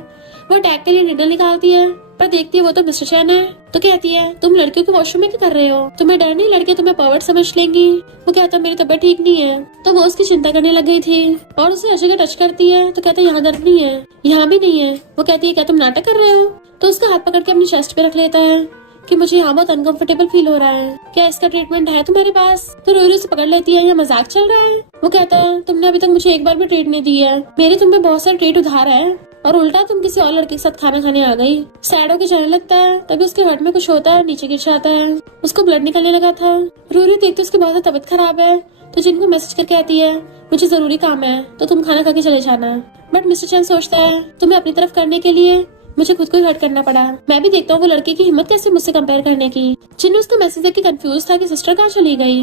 वो टैग के लिए निडल निकालती है पर देखती है वो तो मिस्टर चैन है। तो कहती है तुम लड़कियों के वॉशरूम में क्या कर रहे हो, तुम्हें डर नहीं लड़के तुम्हें पर्वर्ट समझ लेंगी। वो कहता मेरी तबीयत ठीक नहीं है। तो वो उसकी चिंता करने लग गई थी और उसे हर जगह टच करती है। तो कहता है यहाँ दर्द नहीं है, यहाँ भी नहीं है। वो कहती है क्या तुम नाटक कर रहे हो। तो उसका हाथ पकड़ के अपनी चेस्ट पे रख लेता है कि मुझे यहाँ बहुत अनकंफर्टेबल फील हो रहा है, क्या इसका ट्रीटमेंट है तुम्हारे पास। तो रोरी उसे पकड़ लेती है, यहाँ मजाक चल रहा है। वो कहता है तुमने अभी तक मुझे एक बार भी ट्रीट नहीं दी है, मेरे तुम पे बहुत सारे ट्रीट उधार है और उल्टा तुम किसी और लड़के के साथ खाना खाने आ गई। सैड होके जाने लगता है। तभी उसके हार्ट में कुछ होता है, नीचे गिर जाता है, उसको ब्लड निकलने लगा था। रोरी देखते उसकी बहुत ज्यादा तबीयत खराब है तो जिनको मैसेज करके आती है मुझे जरूरी काम है तो तुम खाना खा के चले जाना। बट मिस्टर चैन सोचता है तुम्हें अपनी तरफ करने के लिए मुझे खुद को हर्ट करना पड़ा। मैं भी देखता हूँ वो लड़के की हिम्मत कैसे मुझसे कंपेयर करने की। जिन उसका मैसेज देख के कंफ्यूज था कि सिस्टर कहाँ चली गई।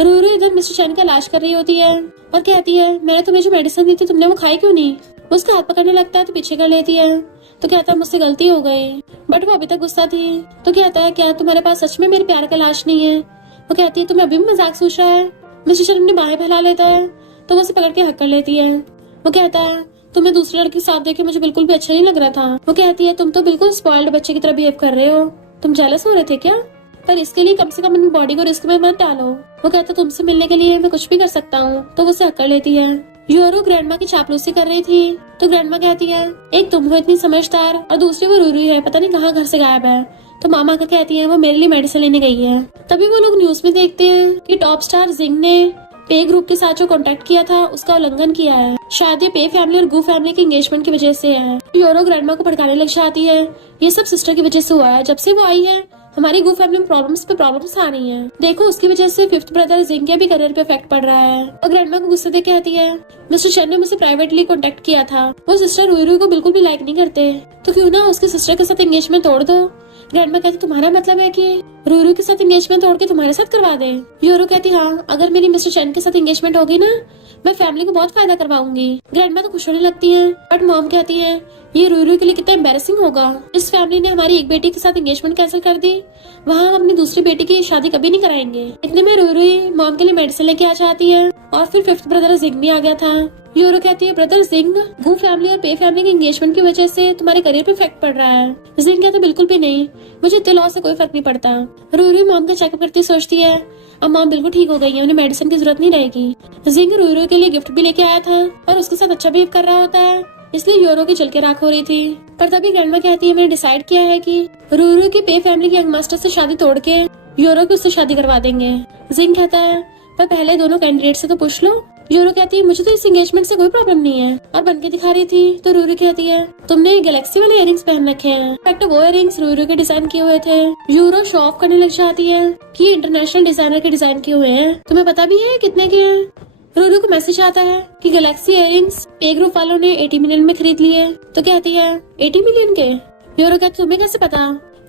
रूरू इधर मिस्टर चैन का इलाज कर रही होती है और कहती है मैंने तुम्हें जो मेडिसिन दी थी तुमने वो खाई क्यों नहीं। उसका हाथ पकड़ने लगता है तो पीछे कर लेती है। तो कहता है मुझसे गलती हो गई, बट वो अभी तक गुस्सा थी। तो कहता है क्या तुम्हारे पास सच में मेरे प्यार का इलाज नहीं है। वो कहती है तुम्हें अभी भी मजाक सोच रहा है। मिस्टर चैन अपनी बाहें फैला लेता है तो वो उसे पकड़ के हक कर लेती है। वो कहता है तुम्हें दूसरे लड़के के साथ देख के मुझे बिल्कुल भी अच्छा नहीं लग रहा था। वो कहती है तुम तो बिल्कुल स्पॉइल्ड बच्चे की तरह बिहेव कर रहे हो, तुम जेलस हो रहे थे क्या, पर इसके लिए कम से कम अपनी बॉडी को रिस्क में मत डालो। वो कहता तुमसे मिलने के लिए मैं कुछ भी कर सकता हूँ। तो वो उसे हक कर लेती है। यूरो ग्रैंडमा की चापलूसी कर रही थी तो ग्रैंडमा कहती है एक तुम हो इतनी समझदार और दूसरी वो रूरी है, पता नहीं कहाँ घर से गायब है। तो मामा का कहती है वो मेरे लिए मेडिसिन लेने गई है। तभी वो लोग न्यूज में देखते हैं कि टॉप स्टार जिंग ने पे ग्रुप के साथ जो कांटेक्ट किया था उसका उल्लंघन किया है। शायद ये पे फैमिली और गू फैमिली के एंगेजमेंट की वजह से है। यूरो ग्रैंडमा को भड़काने लग जाती है ये सब सिस्टर की वजह से हुआ है, जब से वो आई है हमारी गू फैमिली में प्रॉब्लम्स पे प्रॉब्लम्स आ रही हैं। देखो उसकी वजह से फिफ्थ ब्रदर जिंग के भी करियर पे इफेक्ट पड़ रहा है। और ग्रैंडमा को गुस्से देके कहती है मिस्टर चैन ने मुझे प्राइवेटली कांटेक्ट किया था, वो सिस्टर रूरू को बिल्कुल भी लाइक नहीं करते, तो क्यों ना उसकी सिस्टर के साथ एंगेजमेंट तोड़ दो। ग्रैंडमा कहती तुम्हारा मतलब है कि रूरू के साथ एंगेजमेंट तोड़ के तुम्हारे साथ करवा दे। यूरो कहती हाँ अगर मेरी मिस्टर चैन के साथ एंगेजमेंट होगी ना मैं फैमिली को बहुत फायदा करवाऊंगी। ग्रैंडमा तो खुश होने लगती है बट मॉम कहती है ये रूरू के लिए कितना एम्बैरेसिंग होगा, इस फैमिली ने हमारी एक बेटी के साथ एंगेजमेंट कैंसिल कर दी, वहाँ हम अपनी दूसरी बेटी की शादी कभी नहीं कराएंगे। इतने में रूरू मॉम के लिए मेडिसिन लेके आ जाती है और फिर फिफ्थ ब्रदर जिंग भी आ गया था। यूरो कहती है ब्रदर जिंग गू फैमिली और पे फैमिली के एंगेजमेंट की वजह से तुम्हारे करियर पे इफेक्ट पड़ रहा है। जिंग कहते बिल्कुल भी नहीं, मुझे इतने लॉस से कोई फर्क नहीं पड़ता। रूरू मॉम का चेकअप करती सोचती है अब मॉम बिल्कुल ठीक हो गई है, उन्हें मेडिसिन की जरूरत नहीं रहेगी। जिंग रूरू के लिए गिफ्ट भी लेके आया था और उसके साथ अच्छा बिहेव कर रहा होता है, इसलिए यूरो की जल के राख हो रही थी। पर तभी ग्रैंडमा कहती है मैंने डिसाइड किया है कि रूरू की पे फैमिली के यंग मास्टर से शादी तोड़ के यूरो की उससे शादी करवा देंगे। जिंग कहता है पर पहले दोनों कैंडिडेट से तो पूछ लो। यूरो कहती है मुझे तो इस एंगेजमेंट से कोई प्रॉब्लम नहीं है और बनके दिखा रही थी। तो रूरू कहती है तुमने गैलेक्सी वाले इयरिंग्स पहन रखे हैं। इनफैक्ट वो इयरिंग्स रूरू के डिजाइन किए हुए थे। यूरो शो ऑफ करने लग जाती है कि इंटरनेशनल डिजाइनर के डिजाइन किए हुए हैं, तुम्हें पता भी है कितने के हैं। रूरू को मैसेज आता है कि गैलेक्सी इयररिंग्स पे ग्रुप वालों ने 80 मिलियन में खरीद लिए। तो कहती है 80 मिलियन के? यूरो कहती तुम्हें कैसे पता?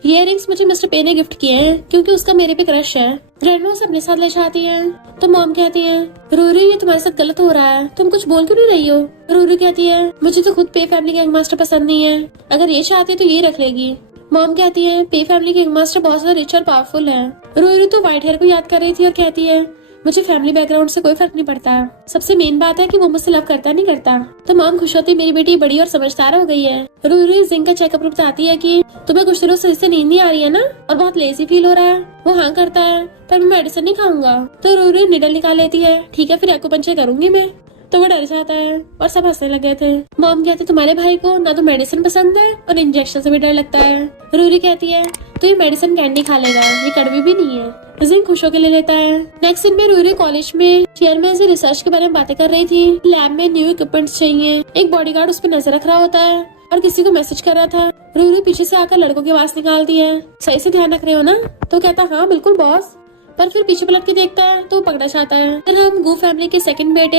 ये इयररिंग्स मुझे मिस्टर पे ने गिफ्ट किए हैं क्योंकि उसका मेरे पे क्रश है। ग्रैंडमा उसे अपने साथ ले जाती है। तो मॉम कहती है रूरू ये तुम्हारे साथ गलत हो रहा है, तुम कुछ बोल क्यों नहीं रही हो? रूरू कहती है मुझे तो खुद पे फैमिली गैंग मास्टर पसंद नहीं है, अगर ये चाहती है तो ये रख लेगी। मॉम कहती है पे फैमिली गैंग मास्टर बहुत ज्यादा रिच और पावरफुल है। रूरू तो व्हाइट हेयर को याद कर रही थी और कहती है मुझे फैमिली बैकग्राउंड से कोई फर्क नहीं पड़ता, सबसे मेन बात है कि वो मुझसे लव करता नहीं करता। तो मॉम खुश होती मेरी बेटी बड़ी और समझदार हो गई है। रूरू जिंक का चेकअप बताती है कि तुम्हें कुछ दिनों से नींद नहीं आ रही है ना और बहुत लेजी फील हो रहा है। वो हाँ करता है पर मैं मेडिसिन नहीं खाऊंगा। तो रूरू निडल निकाल लेती है, ठीक है फिर एक्यूपंक्चर करूंगी मैं। तो वो डर जाता है और सब हंसने लगे थे। मॉम कहती तुम्हारे भाई को ना तो मेडिसिन पसंद है और इंजेक्शन से भी डर लगता है। रूरी कहती है तो ये मेडिसिन कैंडी खा लेगा, ये कड़वी भी नहीं है। जिंक खुश होकर ले लेता है। नेक्स्ट सीन में रूरी कॉलेज में चेयरमैन से रिसर्च के बारे में बातें कर रही थी। लैब में न्यू इक्विपमेंट्स चाहिए। एक बॉडीगार्ड उस पर नजर रख रहा होता है और किसी को मैसेज कर रहा था। रूरी पीछे से आकर लड़कों की आवाज निकालती है, सही से ध्यान रख रहे हो ना? तो कहता हाँ बिल्कुल बॉस। पर फिर पीछे पलट के देखता है तो पकड़ा जाता है। फिर हम गू फैमिली के सेकंड बेटे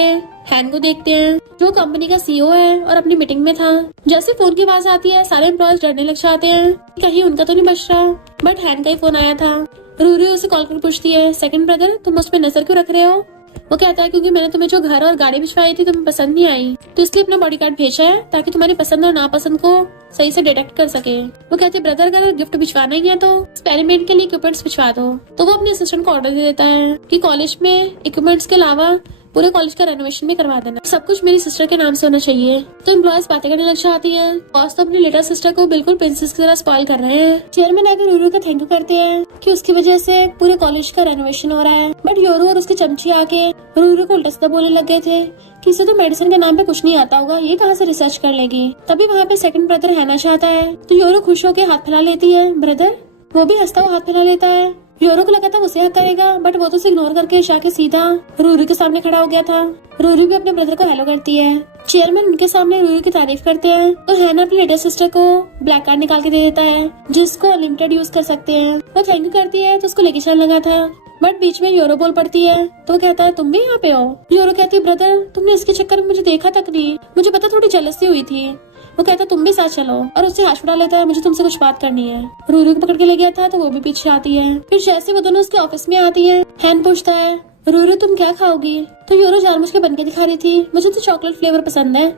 हैन को देखते हैं जो कंपनी का सीईओ है और अपनी मीटिंग में था। जैसे फोन की आवाज आती है सारे एम्प्लॉयज डरने लग जाते हैं, कहीं उनका तो नहीं बच रहा। बट हैन का ही फोन आया था। रूरी उसे कॉल कर पूछती है सेकंड ब्रदर तुम उस पर नजर क्यों रख रहे हो? वो कहता है क्योंकि मैंने तुम्हें जो घर और गाड़ी भिजवाई थी तुम्हें पसंद नहीं आई, तो इसलिए अपना बॉडीगार्ड भेजा है ताकि तुम्हारी पसंद और नापसंद को सही से डिटेक्ट कर सके। वो कहते हैं ब्रदर अगर गिफ्ट भिजवाना ही है तो एक्सपेरिमेंट के लिए इक्विपमेंट्स भिजवा दो। तो वो अपने असिस्टेंट को ऑर्डर दे देता है कि कॉलेज में इक्विपमेंट्स के अलावा पूरे कॉलेज का रेनोवेशन भी करवा देना, सब कुछ मेरी सिस्टर के नाम से होना चाहिए। तो एम्प्लॉयज बातें करने लग जाती है। बॉस तो अपनी लिटिल सिस्टर को बिल्कुल प्रिंसेस की तरह स्पॉइल कर रहे हैं। चेयरमैन आकर यूरो का थैंक यू करते हैं कि उसकी वजह से पूरे कॉलेज का रेनोवेशन हो रहा है। बट यूरो और उसके चमची आके रूरू को उल्टा सीधा बोलने लग गए थे कि इसे तो मेडिसिन के नाम पे कुछ नहीं आता होगा, ये कहाँ से रिसर्च कर लेगी। तभी वहाँ पे सेकंड ब्रदर हैना चाहता है तो यूरो खुश होकर हाथ फैला लेती है। ब्रदर वो भी हंसता हुआ हाथ फैला लेता है। यूरो को लगा था उसे हक करेगा बट वो तो उसे इग्नोर करके जाके सीधा रूरी के सामने खड़ा हो गया था। रूरी भी अपने ब्रदर को हेलो करती है। चेयरमैन उनके सामने रूरी की तारीफ करते हैं तो हैना अपनी लिटिल सिस्टर को ब्लैक कार्ड निकाल के दे देता है जिसको अनलिमिटेड यूज कर सकते हैं। वो थैंक यू करती है तो उसको लेके चलने लगा था बट बीच में यूरो बोल पड़ती है तो वो कहता है तुम भी यहाँ पे हो? यूरो कहती है ब्रदर तुमने इसके चक्कर में मुझे देखा तक नहीं, मुझे पता थोड़ी जेलसी हुई थी। वो कहता है तुम भी साथ चलो और उससे हाथ उठा लेता है, मुझे तुमसे कुछ बात करनी है। रूरू को पकड़ के ले गया था तो वो भी पीछे आती है। फिर जैसे वो दोनों उसके ऑफिस में आती है हैन पूछता है रूरू तुम क्या खाओगी? तो यूरो जानबूझ के बन के दिखा रही थी मुझे तो चॉकलेट फ्लेवर पसंद है।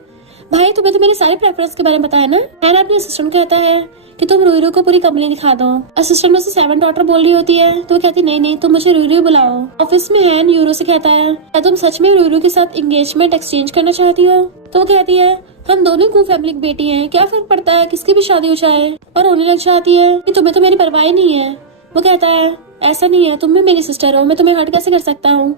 भाई तुम्हें तो मेरे सारे प्रेफरेंस के बारे में बताया ना। हैन अपने असिस्टेंट कहता है कि तुम रूरू को पूरी कंपनी दिखा दो। असिस्टेंट में से 7 डॉटर बोल रही होती है तो वो कहती नहीं नहीं तुम मुझे रूरू बुलाओ। ऑफिस में हैन यूरो से कहता है क्या तुम सच में रूरू के साथ एंगेजमेंट एक्सचेंज करना चाहती हो? तो वो कहती है हम दोनों को फैमिली की बेटी हैं, क्या फर्क पड़ता है किसकी भी शादी हो जाए। और रोने लग जाती है कि तुम्हें तो मेरी परवाह नहीं है। वो कहता है ऐसा नहीं है, तुम भी मेरी सिस्टर हो, मैं तुम्हें हर्ट कैसे कर सकता हूँ,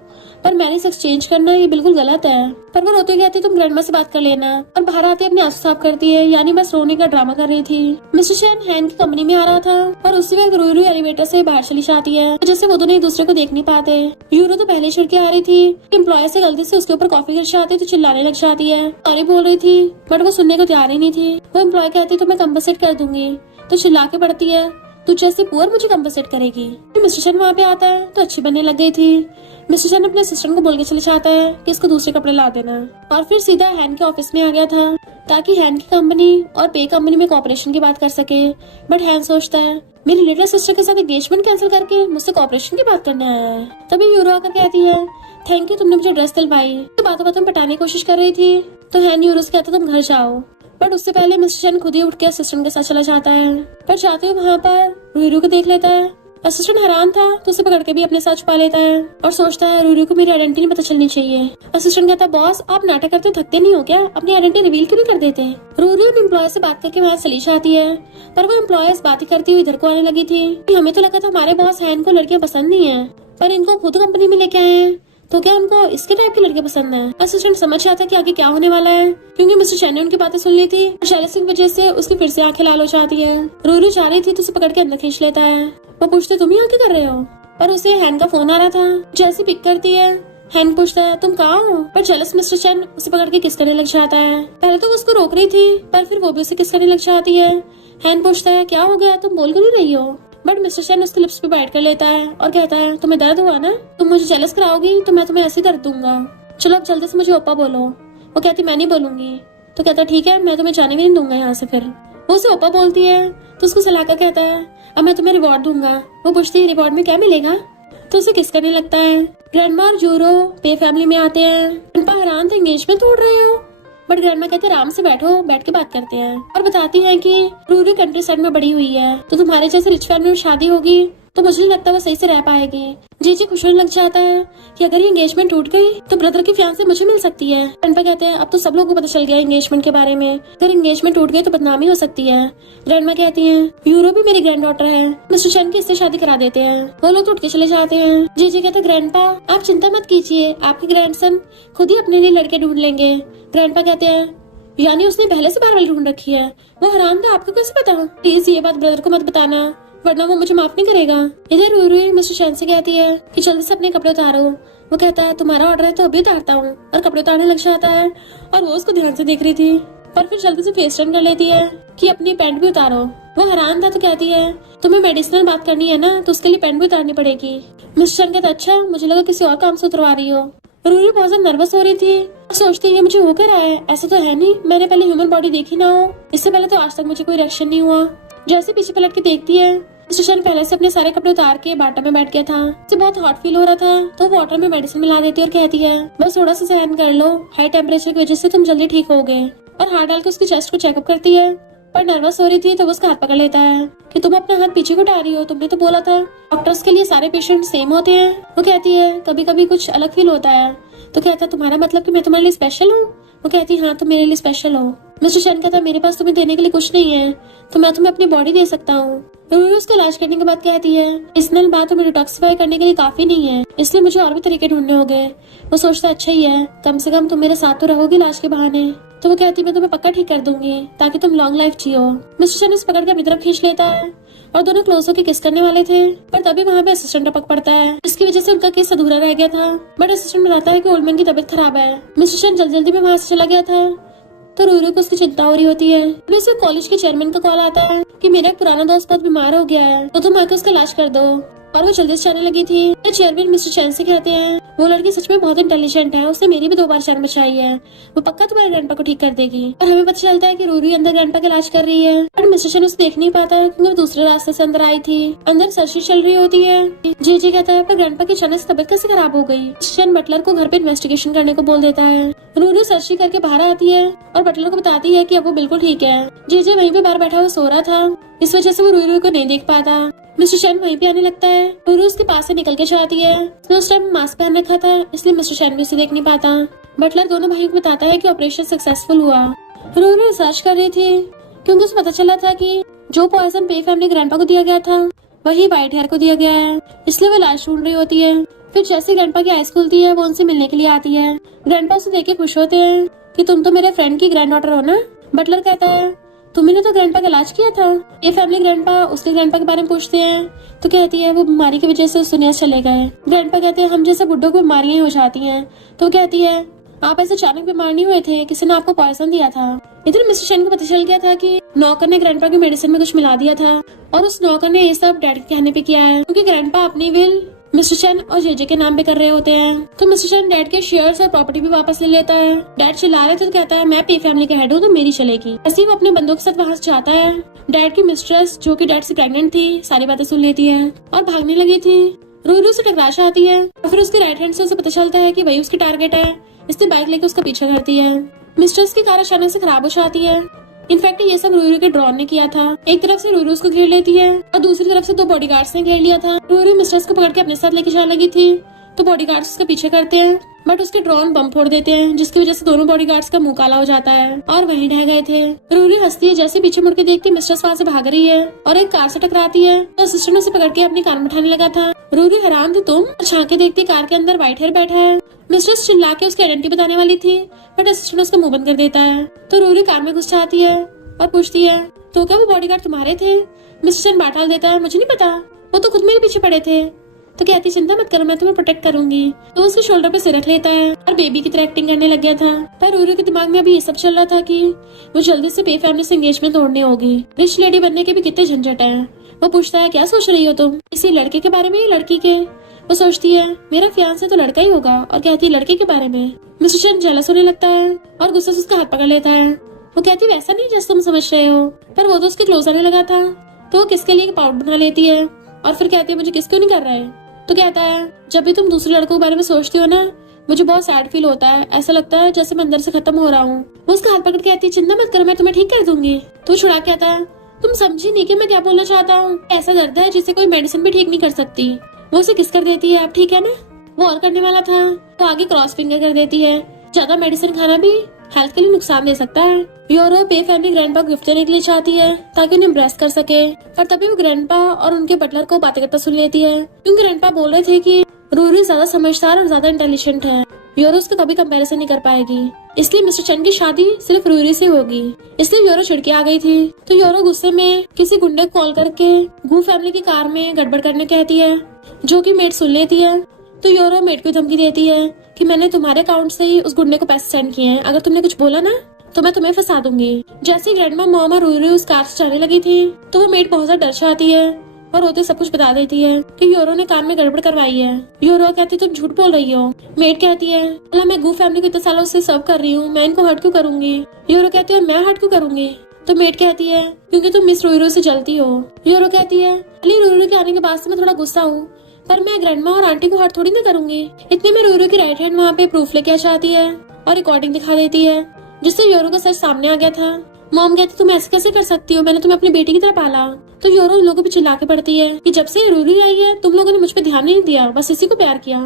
पर मैरिज एक्सचेंज करना ये बिल्कुल गलत है। पर वो रोते कहती तुम ग्रैंडमा से बात कर लेना और बाहर आते अपने आंसू साफ करती है, यानी बस रोने का ड्रामा कर रही थी। मिस्टर चैन हैन की कंपनी में आ रहा था और उसी वक्त रूरू एलिवेटर से बाहर चली जाती है जैसे वो दोनों एक दूसरे को देख नहीं पाते। यूरो तो पहले छिड़ के आ रही थी, एम्प्लॉय से गलती से उसके ऊपर कॉफी गिर जाती तो चिल्लाने लग जाती है, सॉरी बोल रही थी बट वो सुनने को तैयार ही नहीं थी। वो एम्प्लॉय कहती तो मैं कंपनसेट कर दूंगी तो चिल्ला के पड़ती है तू जैसे पुअर मुझे कंपनसेट करेगी। मिस्टर चैन वहाँ पे आता है तो अच्छी बनने लग गई थी। मिस्टर चैन अपने असिस्टेंट को बोल के चले जाता है कि इसको दूसरे कपड़े ला देना और फिर सीधा हैन के ऑफिस में आ गया था ताकि हैन की कंपनी और पे कंपनी में कॉपरेशन की बात कर सके। बट हैन सोचता है मेरी लिटिल सिस्टर के साथ एंगेजमेंट कैंसिल करके मुझसे कॉपरेशन की बात करने आया है। तभी यूरो आकर कहती है थैंक यू तुमने मुझे ड्रेस दिलवाई। तो बातों बातों में पटाने की कोशिश कर रही थी तो हैन यूरो से कहता तुम घर जाओ। बट उससे पहले मिस्टर चैन खुद ही उठ के असिस्टेंट के साथ चला जाता है। पर जाते हुए वहाँ पर रूरू को देख लेता है। असिस्टेंट हैरान था तो उसे पकड़ के भी अपने साथ छुपा लेता है और सोचता है रूरू को मेरी आइडेंटिटी नहीं पता चलनी चाहिए। असिस्टेंट कहता है बॉस आप नाटक करते थकते नहीं हो क्या, अपनी आइडेंटिटी रिवील क्यों नहीं कर देते। रूरू अपने एम्प्लॉय से बात करके वहाँ चली जाती है पर वो एम्प्लॉयज बात करती हुई इधर को आने लगी थी। हमें तो लगा था हमारे बॉस हैन को लड़कियां पसंद नहीं है पर इनको खुद कंपनी में लेके आए हैं तो क्या उनको इसके टाइप की लड़के पसंद है। असिस्टेंट समझ जाता है कि आगे क्या होने वाला है क्योंकि मिस्टर चैन ने उनकी बातें सुन ली थी। जेलसी की वजह से उसकी फिर से आंखें लाल हो जाती है। रूरू जा रही थी तो उसे पकड़ के अंदर खींच लेता है। वो पूछते तुम यहाँ क्या कर रहे हो, पर उसे हैन का फोन आ रहा था। जैसी पिक करती है हैन पूछता है तुम कहाँ हो, पर जेलस मिस्टर चैन उसे पकड़ के किस करने लग जाता है। पहले तो वो उसको रोक रही थी पर फिर वो भी उसे किस करने लग जाती है। हैन पूछता है क्या हो गया तुम बोल क्यों नहीं रही हो। बट मिस्टर चैन उसके लिप्स पे बाइट कर लेता है और कहता है तुम्हें दर्द हुआ ना, तुम मुझे जेलस कराओगी तो मैं तुम्हें ऐसे दर्द दूंगा। चलो अब जल्दी से मुझे ओप्पा बोलो। वो कहती मैं नहीं बोलूंगी। तो कहता ठीक है, मैं तुम्हें जाने भी नहीं दूंगा यहाँ से। फिर वो उसे ओप्पा बोलती है तो उसको सलाका कहता है अब मैं तुम्हें रिवॉर्ड दूंगा। वो पूछती है रिवॉर्ड में क्या मिलेगा? तो उसे किस करने लगता है। ग्रैंडमा और जूरो पे फैमिली में आते हैं। ग्रैंडपा हैरान थे, एंगेजमेंट तोड़ रहे हो? बट ग्रैंडमा कहते आराम से बैठो, बैठ के बात करते हैं। और बताती हैं कि रूरी कंट्री साइड में बड़ी हुई है, तो तुम्हारे जैसे रिच फैमिली में शादी होगी तो मुझे नहीं लगता वो सही से रह पाएगी। जी खुश होने लग जाता है कि अगर ये एंगेजमेंट टूट गई तो ब्रदर की फियांसे मुझे मिल सकती है। ग्रैंडपा कहते हैं अब तो सब लोगों को पता चल गया एंगेजमेंट के बारे में, अगर एंगेजमेंट टूट गई तो बदनामी हो सकती है। ग्रैंडमा कहती है यूरो भी मेरी ग्रैंड डॉटर है, मिस्टर चैन की इससे शादी करा देते हैं। वो लोग उठ के चले जाते हैं। जी कहते ग्रैंडपा आप चिंता मत कीजिए, आपके ग्रैंडसन खुद ही अपने लिए लड़के ढूंढ लेंगे। ग्रैंडपा कहते हैं यानी उसने पहले से बार वाली ढूंढ रखी है? वो हराम था, आपको कैसे पता? प्लीज ये बात ब्रदर को मत बताना वरना वो मुझे माफ नहीं करेगा। इधर रूरी मिस्टर चैन से कहती है कि जल्दी से अपने कपड़े उतारो। वो कहता है तुम्हारा ऑर्डर है तो अभी उतारता हूँ, और कपड़े उतारने लग जाता है। और वो उसको ध्यान से देख रही थी पर फिर जल्दी से फेस टर्न कर लेती है कि अपनी पैंट भी उतारो। वो हैरान था तो कहती है तुम्हें मेडिसिनल बात करनी है ना, तो उसके लिए पैंट भी उतारनी पड़ेगी। मिस्टर चैन कहता अच्छा, मुझे लगा किसी और काम से उतरवा रही हो। रूरी बहुत ज्यादा नर्वस हो रही थी, सोचती है मुझे हो कर रहा है, ऐसा तो है नहीं मैंने पहले ह्यूमन बॉडी देखी ना हो, इससे पहले तो आज तक मुझे कोई रिएक्शन नहीं हुआ। जैसे पीछे पलट के देखती है मिस्टर चैन पहले से अपने सारे कपड़े उतार के बाटा में बैठ गया था। उसे बहुत हॉट फील हो रहा था तो वाटर में मेडिसिन मिला देती है और कहती है बस थोड़ा सा सहन कर लो, हाई टेम्परेचर की वजह से तुम जल्दी ठीक होगे। और हाथ डाल के उसकी चेस्ट को चेकअप करती है, पर नर्वस हो रही थी तो वो उसका हाथ पकड़ लेता है कि तुम अपना हाथ पीछे को उठा रही हो, तुमने तो बोला था डॉक्टर्स के लिए सारे पेशेंट सेम होते हैं। वो कहती है कभी कभी कुछ अलग फील होता है। तो कहता तुम्हारा मतलब कि मैं तुम्हारे लिए स्पेशल हूँ? वो कहती हाँ तुम मेरे लिए स्पेशल हो। मिस्टर चैन कहता मेरे पास तुम्हें देने के लिए कुछ नहीं है तो मैं तुम्हें अपनी बॉडी दे सकता हूँ। रूरी उसका इलाज करने के बाद कहती है इस नल बात तुम्हें डिटॉक्सिफाई करने के लिए काफी नहीं है, इसलिए मुझे और भी तरीके ढूंढने होंगे। वो सोचता अच्छा ही है, कम से कम तुम मेरे साथ तो रहोगी इलाज के बहाने। तो वो कहती मैं तुम्हें पक्का ठीक कर दूंगी ताकि तुम लॉन्ग लाइफ जियो। मिस्टर चैन उसे पकड़ के अपनी तरफ खींच लेता है और दोनों क्लोज होकर किस करने वाले थे, पर तभी वहाँ पे असिस्टेंट टपक पड़ता है, इसकी वजह से उनका केस अधूरा रह गया था। बट असिस्टेंट बताता है कि ओल्डमैन की तबीयत खराब है। मिस्टर चैन जल्दी में वहाँ से चला गया था तो रूरी को उसकी चिंता हो रही होती है। अभी उसे कॉलेज के चेयरमैन का कॉल आता है कि मेरा एक पुराना दोस्त बहुत बीमार हो गया है तो तुम आके उसका इलाज कर दो। और वो जल्दी से जाने लगी थी। चेयरमैन मिस्टर चैन से कहते हैं वो लड़की सच में बहुत इंटेलिजेंट है, उसने मेरी भी 2 बार जान बचाई है, वो पक्का तुम्हारे ग्रैंडपा को ठीक कर देगी। और हमें पता चलता है कि रूरी अंदर ग्रैंडपा का इलाज कर रही है, पर मिस्टर चैन उसे देख नहीं पाता क्योंकि वो दूसरे रास्ते से अंदर आई थी। अंदर सर्जरी चल रही होती है। जी कहता है पर ग्रैंडपा की अचानक से तबीयत कैसे खराब हो गई। मिस्टर चैन बटलर को घर पे इन्वेस्टिगेशन करने को बोल देता है। रूरी सर्जरी करके बाहर आती है और बटलर को बताती है कि अब वो बिल्कुल ठीक है। जी वहीं पे बाहर बैठा हुआ सो रहा था, इस वजह से वो रूरी को नहीं देख पाता। मिस्टर चैन वहीं पे आने लगता है, रूरी उसके पास से निकल के जाती है। उसने उस टाइम मास्क पहन रखा था इसलिए मिस्टर चैन भी उसे देख नहीं पाता। बटलर दोनों भाइयों को बताता है कि ऑपरेशन सक्सेसफुल हुआ। रूरी रिसर्च कर रही थी क्योंकि उसे पता चला था कि जो पॉइजन पे फैमिली ग्रैंडपा को दिया गया था वही व्हाइट हेयर को दिया गया है, इसलिए वो इलाज ढूंढ रही होती है। फिर जैसे ग्रैंडपा की आइज खुलती है वो उनसे मिलने के लिए आती है। ग्रैंडपा उसे देख के खुश होते हैं कि तुम तो मेरे फ्रेंड की ग्रैंड डॉटर हो ना। बटलर कहता है तुमने तो ग्रैंडपा का इलाज किया था। ये फैमिली ग्रैंडपा उसके ग्रैंडपा के बारे में पूछते हैं तो कहती है वो बीमारी की वजह से उस दुनिया से चले गए। ग्रैंडपा कहते हैं हम जैसे बुड्ढों को बीमारियां हो जाती हैं। तो कहती है आप ऐसे अचानक बीमार नहीं हुए थे, किसी ने आपको पॉइजन दिया था। इधर मिस्टर चैन को पता चल गया था कि नौकर ने ग्रैंडपा की मेडिसिन में कुछ मिला दिया था और उस नौकर ने ये सब डैड के कहने पे किया है क्योंकि ग्रैंडपा अपनी विल मिस्टर चैन और जेजे के नाम पे कर रहे होते हैं। तो मिस्टर चैन डैड के शेयर्स और प्रॉपर्टी भी वापस ले लेता है। डैड चिल्ला रहे थे तो कहता है मैं पे फैमिली का हेड हूँ तो मेरी चलेगी। ऐसे ही वो अपने बंदों के साथ वहाँ से जाता है। डैड की मिस्ट्रेस जो कि डैड से प्रेग्नेंट थी सारी बातें सुन लेती है और भागने लगी थी। रूरी उसे टकरा आती है और फिर उसके राइट हैंड से उसे पता चलता है कि वही उसकी टारगेट है, इसलिए बाइक लेकर उसका पीछा करती है। मिस्ट्रेस की कार अचानक से खराब हो जाती है। इनफैक्ट ये सब रूरी के ड्रोन ने किया था। एक तरफ से रूरी उसको घेर लेती है और दूसरी तरफ से 2 बॉडीगार्ड्स ने घेर लिया था। रूरी मिस्ट्रेस को पकड़ के अपने साथ लेके जाने लगी थी तो बॉडीगार्ड्स उसका पीछे करते हैं बट उसके ड्रोन बम फोड़ देते हैं जिसकी वजह से दोनों बॉडीगार्ड्स का मुंह काला हो जाता है और वहीं ढह गए थे। रूरी हंसती है जैसे पीछे मुड़ के देखती मिस्ट्रेस वहाँ से भाग रही है और एक कार से टकराती है तो असिस्टेंट उसे पकड़ के अपनी कार में उठाने लगा था। रूरी हैरान थी तुम झांके देखती कार के अंदर व्हाइट हेयर बैठा है। मिस्ट्रेस चिल्ला के उसकी आइडेंटिटी बताने वाली थी बट असिस्टेंट उसका मुंह बंद कर देता है। तो रूरी कार में घुस जाती है और पूछती है तो क्या वो बॉडीगार्ड तुम्हारे थे? मिस्टर चैन बात देता है मुझे नहीं पता, वो तो खुद मेरे पीछे पड़े थे। तो कहती चिंता मत करो मैं तुम्हें प्रोटेक्ट करूंगी। तो उसके शोल्डर पे सिर रख लेता है और बेबी की तरह एक्टिंग करने लग गया था। पर रूरी के दिमाग में अभी ये सब चल रहा था कि वो जल्दी से पे फैमिली से एंगेजमेंट तोड़नी होगी। रिच लेडी बनने के भी कितने झंझट है। वो पूछता है क्या सोच रही हो तुम, इसी लड़के के बारे में या लड़की के? वो सोचती है मेरा फियांसे तो लड़का ही होगा और कहती है लड़के के बारे में। मिस्टर चैन जेलस होने लगता है और गुस्से से उसका हाथ पकड़ लेता है। वो कहती है वैसा नहीं जैसे तुम समझ रहे हो, पर वो तो उसके क्लोज आने लगा था। तो वो किसके लिए पाउडर बना लेती है और फिर कहती है मुझे किस क्यों नहीं कर रहा है। तो कहता है जब भी तुम दूसरे लड़कों के बारे में सोचती हो ना, मुझे बहुत सैड फील होता है, ऐसा लगता है जैसे मैं अंदर से खत्म हो रहा हूँ। वो उसका हाथ पकड़ के कहती है चिंता मत करो, मैं तुम्हें ठीक कर दूंगी। तो छुड़ा के आता है तुम समझी नहीं कि मैं क्या बोलना चाहता हूँ, ऐसा दर्द है जिसे कोई मेडिसिन भी ठीक नहीं कर सकती। वो उसे किस कर देती है, आप ठीक है ना। वो और करने वाला था तो आगे क्रॉस फिंगर कर देती है। ज्यादा मेडिसिन खाना भी हेल्थ के लिए नुकसान दे सकता है। यूरो पे फैमिली ग्रैंडपा गिफ्ट देने के लिए चाहती है ताकि उन्हें इम्प्रेस कर सके, पर तभी वो ग्रैंडपा और उनके बटलर को बातें करता सुन लेती है, क्योंकि ग्रैंडपा बोल रहे थे कि रूरी ज्यादा समझदार और ज्यादा इंटेलिजेंट है। यूरो उसका कभी कंपैरिजन नहीं कर पाएगी, इसलिए मिस्टर चैन की शादी सिर्फ रूरी से होगी। इसलिए यूरो छिड़के आ गई थी। तो यूरो गुस्से में किसी गुंडे को कॉल करके गू फैमिली की कार में गड़बड़ करने कहती है, जो कि मेड सुन लेती है। तो यूरो मेड को धमकी देती है कि मैंने तुम्हारे अकाउंट से ही उस गुंडे को पैसे सेंड किए हैं, अगर तुमने कुछ बोला ना तो मैं तुम्हें फंसा दूंगी। जैसे ग्रैंडमा मॉम और रूरी उस कार से जाने लगी थी तो वो मेड बहुत ज्यादा डर जाती है और रोते सब कुछ बता देती है कि यूरो ने कार में गड़बड़ करवाई है। यूरो कहती तुम झूठ बोल रही हो। मेड कहती है अल्लाह मैं गू फैमिली को इतने सालों से सर्व कर रही हूँ, मैं इनको हर्ट क्यों करूंगी। यूरो कहती है मैं हर्ट क्यों करूंगी। तो मेड कहती है क्योंकि तुम मिस रूरो से जलती हो। यूरो कहती है अली रूरो के आने के बाद से मैं थोड़ा गुस्सा हूँ, पर मैं ग्रैंडमा और आंटी को हर्ट थोड़ी ना करूंगी। इतने में रूरो की राइट हैंड वहाँ पे प्रूफ लेके आ जाती है और रिकॉर्डिंग दिखा देती है, जिससे यूरो का सच सामने आ गया था। मॉम कहती तुम ऐसे कैसे कर सकती हो, मैंने तुम्हें अपनी बेटी की तरह पाला। तो यूरो उन लोगों पे चिल्ला के पड़ती है कि जब से रूरी आई है तुम लोगों ने मुझ पे ध्यान नहीं दिया, बस इसी को प्यार किया।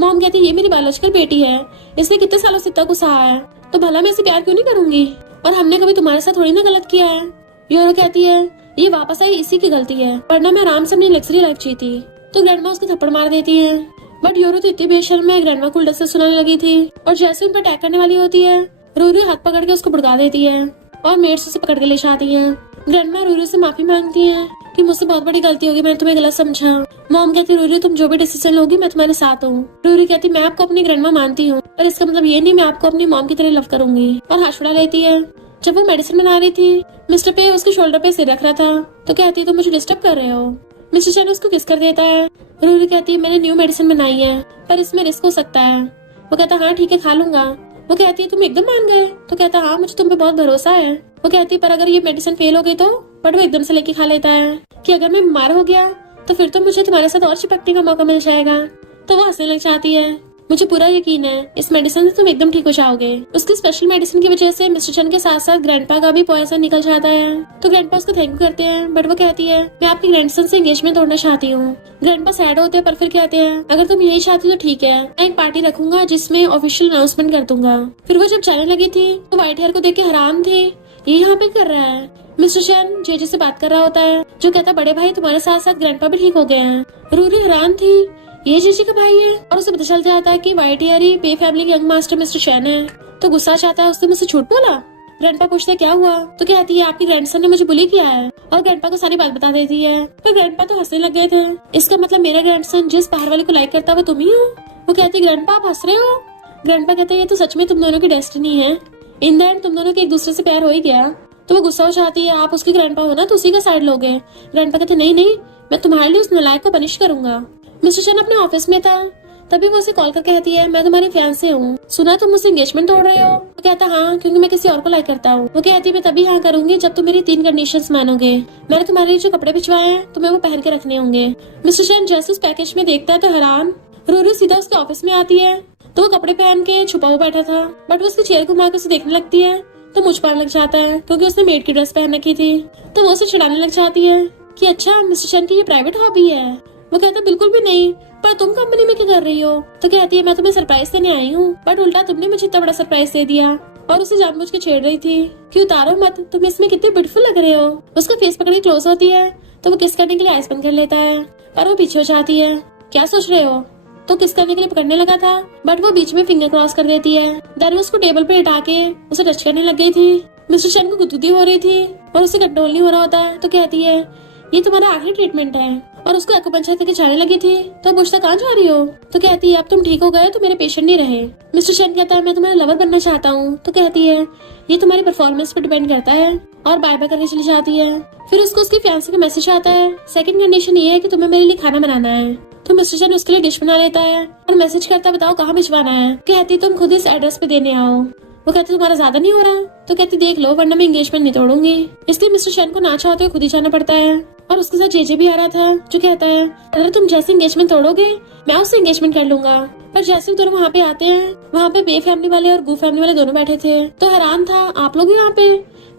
मॉम कहती है ये मेरी बायोलॉजिकल बेटी है, इसलिए कितने सालों से इतना गुस्सा आया है, तो भला मैं इसे प्यार क्यों नहीं करूंगी, और हमने कभी तुम्हारे साथ थोड़ी ना गलत किया है। यूरो कहती है ये वापस आई इसी की गलती है, वरना मैं आराम से अपनी लग्जरी लाइफ जीती। तो ग्रैंडमा उसको थप्पड़ मार देती है, बट यूरो तो इतनी बेशर्म है ग्रैंडमा को उल्टा से सुनाने लगी थी, और जैसे उन पर अटैक करने वाली होती है रूरी हाथ पकड़ के उसको भड़का देती है और मेड्स उसे पकड़ के ले जाती है। ग्रैंडमा रूरी से माफी मांगती है कि मुझसे बहुत बड़ी गलती होगी, मैंने तुम्हें गलत समझा। मॉम कहती रूरी तुम जो भी डिसीजन लोगी मैं तुम्हारे साथ हूँ। रूरी कहती मैं आपको अपनी ग्रैंडमा मानती हूँ, पर इसका मतलब ये नहीं मैं आपको अपनी मॉम की तरह लव करूंगी, और हाथ छुड़ा लेती है। जब वो मेडिसिन बना रही थी मिस्टर पे उसके शोल्डर पे सिर रख रहा था, तो कहती है तुम मुझे डिस्टर्ब कर रहे हो। मिस्टर चैन उसको किस कर देता है। रूरी कहती है मैंने न्यू मेडिसिन बनाई है, पर इसमें रिस्क हो सकता है। वो कहता हाँ ठीक है खा लूंगा। वो कहती है तुम एकदम मान गए। तो कहता हाँ मुझे तुम पे बहुत भरोसा है। वो कहती है पर अगर ये मेडिसिन फेल हो गई तो, बट वो एकदम से लेके खा लेता है कि अगर मैं बीमार हो गया तो फिर तो मुझे तुम्हारे साथ और चिपकने का मौका मिल जाएगा। तो वो हंसने लग जाती है, मुझे पूरा यकीन है इस मेडिसिन से तुम एकदम ठीक हो जाओगे। उसकी स्पेशल मेडिसिन की वजह से मिस्टर चैन के साथ साथ ग्रैंडपा का भी पॉइजन निकल जाता है। तो ग्रैंडपा उसको थैंक यू करते हैं, बट वो कहती है मैं आपकी ग्रैंडसन से एंगेजमेंट तोड़ना चाहती हूँ। ग्रैंडपा सैड होते हैं, पर फिर कहते हैं अगर तुम यही चाहती तो ठीक है, मैं एक पार्टी रखूंगा जिसमें ऑफिशियल अनाउंसमेंट कर दूंगा। फिर वो जब जाने लगी थी तो व्हाइट हेयर को देख के हैरान थे, ये यहाँ पे कर रहा है। मिस्टर चैन जेजे से बात कर रहा होता है, जो कहता बड़े भाई तुम्हारे साथ साथ ग्रैंडपा भी ठीक हो गए हैं। रूरी हैरान थी ये जीजी का भाई है, और उसे पता चल जाता है कि व्हाइट हेयर ही पे फैमिली के यंग मास्टर मिस्टर चैन है। तो गुस्सा चाहता है उसने मुझसे झूठ बोला। ग्रैंडपा पूछता है क्या हुआ। तो कहती है आपकी ग्रैंडसन ने मुझे बुली किया है, और ग्रैंडपा को सारी बात बता देती है। पर ग्रैंडपा तो हंसने लग गए थे, इसका मतलब मेरा ग्रैंडसन जिस बाहर वाले को लाइक करता है वो तुम ही हो। वो कहती है ग्रैंडपा आप हंस रहे हो। ग्रैंडपा कहते हैं ये तो सच में तुम दोनों की डेस्टिनी है, इन द एंड तुम दोनों के एक दूसरे से प्यार हो ही गया। तो वो गुस्सा हो जाती है आप उसकी ग्रैंडपा हो ना, तो उसी का साइड लोगे। ग्रैंडपा कहते नहीं नहीं मैं तुम्हारे लिए उस नालायक को पनिश करूंगा। मिस्टर चैन अपने ऑफिस में था, तभी वो उसे कॉल कर कहती है मैं तुम्हारी फियांसे हूँ, सुना तुम मुझसे एंगेजमेंट तोड़ रहे हो। वो कहता हाँ क्योंकि मैं किसी और को लाइक करता हूँ। वो कहती है मैं तभी हाँ करूंगी जब तुम मेरी 3 कंडीशंस मानोगे। मैंने तुम्हारे लिए जो कपड़े भिजवाए हैं तुम्हें वो पहन के रखने होंगे। मिस्टर चैन जैसे उस पैकेज में देखता है तो हैरान। रूरी सीधा उसके ऑफिस में आती है, तो वो कपड़े पहन के छुपा हुआ बैठा था, बट वो उसकी चेयर घुमा के उसे देखने लगती है तो मुझ पार लग जाता है क्योंकि उसने मेड की ड्रेस पहन रखी थी। तो वो उसे चिढ़ाने लग जाती है कि अच्छा मिस्टर चैन की ये प्राइवेट हॉबी है। वो कहता है बिल्कुल भी नहीं, पर तुम कंपनी में क्या कर रही हो। तो कहती है मैं तुम्हें सरप्राइज देने आई हूँ, बट उल्टा तुमने मुझे इतना बड़ा सरप्राइज दे दिया। और उसे जानबूझ के छेड़ रही थी कि उतारो मत, तुम इसमें कितने ब्यूटीफुल लग रहे हो। उसका फेस पकड़ के क्लोज होती है तो वो किस करने के लिए आइस बंद कर लेता है, पर वो पीछे हो जाती है क्या सोच रहे हो। तो किस करने के लिए पकड़ने लगा था, बट वो बीच में फिंगर क्रॉस कर देती है। दर उसको टेबल पे लिटा के उसे टच करने लग गई थी। मिस्टर चैन को गुदगुदी हो रही थी और उसे कंट्रोल नहीं हो रहा होता, तो कहती है ये तुम्हारा आखिरी ट्रीटमेंट है, और उसको एक्यूपंक्चर करके जाने लगी थी। तो पूछता कहाँ जा रही हो। तो कहती है अब तुम ठीक हो गए तो मेरे पेशेंट नहीं रहे। मिस्टर चैन कहता है मैं तुम्हारा लवर बनना चाहता हूँ। तो कहती है ये तुम्हारी परफॉर्मेंस पर डिपेंड करता है, और बाय बाय करके चली जाती है। फिर उसको उसकी फियांसे का मैसेज आता है, सेकंड कंडीशन ये है कि तुम्हें मेरे लिए खाना बनाना है। तो मिस्टर चैन उसके लिए डिश बना लेता है और मैसेज करता है बताओ कहाँ भिजवाना है। कहती तुम खुद इस एड्रेस पे देने आओ। वो कहती तुम्हारा ज्यादा नहीं हो रहा? तो कहती देख लो वरना मैं एंगेजमेंट नहीं तोड़ूंगी। इसलिए मिस्टर चैन को ना चाहते हुए खुद ही जाना पड़ता है और उसके साथ जेजे भी आ रहा था जो कहता है अगर तुम जैसे एंगेजमेंट तोड़ोगे मैं उससे एंगेजमेंट कर लूंगा। पर जैसे वो दोनों वहाँ पे आते हैं वहाँ पे बे फैमिली वाले और गू फैमिली वाले दोनों बैठे थे। तो हैरान था आप लोग यहाँ पे।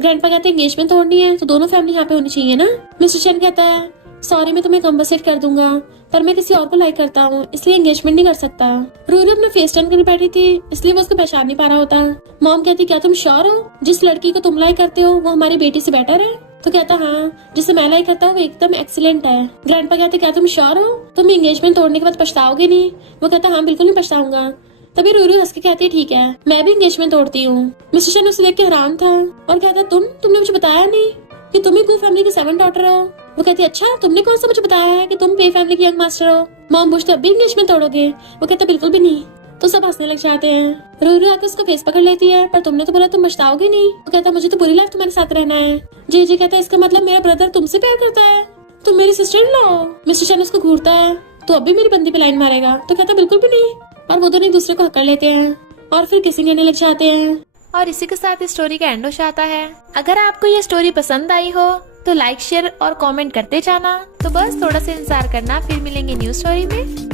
ग्रैंडपा कहते हैं एंगेजमेंट तोड़नी है तो दोनों फैमिली यहाँ पे होनी चाहिए ना। मिस्टर चैन कहता है सॉरी मैं तुम्हें कम्पनसेट कर दूंगा पर मैं किसी और को लाइक करता हूँ इसलिए एंगेजमेंट नहीं कर सकता। रूरी अपना फेस टर्न करने बैठी थी इसलिए वो उसको पहचान नहीं पा रहा होता। मॉम कहती क्या तुम श्योर हो जिस लड़की को तुम लाइक करते हो वो हमारी बेटी से बेटर है? तो कहता हाँ जिसे मैं लाइक करता हूँ वो एकदम एक्सीलेंट है। ग्रैंडपा कहते क्या तुम श्योर हो तुम एंगेजमेंट तोड़ने के बाद पछताओगे नहीं? वो कहता हाँ बिल्कुल नहीं पछताऊंगा। तभी रूरू हंस के कहती है ठीक है मैं भी एंगेजमेंट तोड़ती हूँ। मिस्टर चैन उसे देख के हैरान था और कहता तुमने मुझे बताया नहीं कि तुम ही गू फैमिली की 7 डॉटर हो। वो कहती अच्छा तुमने कौन सा मुझे बताया है कि तुम पे फैमिली की यंग मास्टर हो? मॉम पूछते अब भी एंगेजमेंट तोड़ोगे? वो कहता बिल्कुल भी नहीं। तो सब हंसने लग जाते हैं। रूरू आकर उसका फेस पकड़ लेती है पर तुमने तो बोला तुम पछताओगी नहीं। वो कहता मुझे तो पूरी लाइफ तुम्हारे साथ रहना है। जी कहता है इसका मतलब मेरा ब्रदर तुमसे प्यार करता है? तुम मेरी सिस्टर इन लॉ? मिस्टर चैन उसको घूरता है तो अब भी मेरी बंदी पे लाइन मारेगा? तो कहता बिल्कुल भी नहीं। और वो दोनों एक दूसरे को हकड़ लेते हैं और फिर किसिंग करने लग जाते हैं। और इसी के साथ इस स्टोरी का एंड हो जाता है। अगर आपको ये स्टोरी पसंद आई हो तो लाइक शेयर और कमेंट करते जाना। तो बस थोड़ा सा इंतजार करना फिर मिलेंगे न्यू स्टोरी में।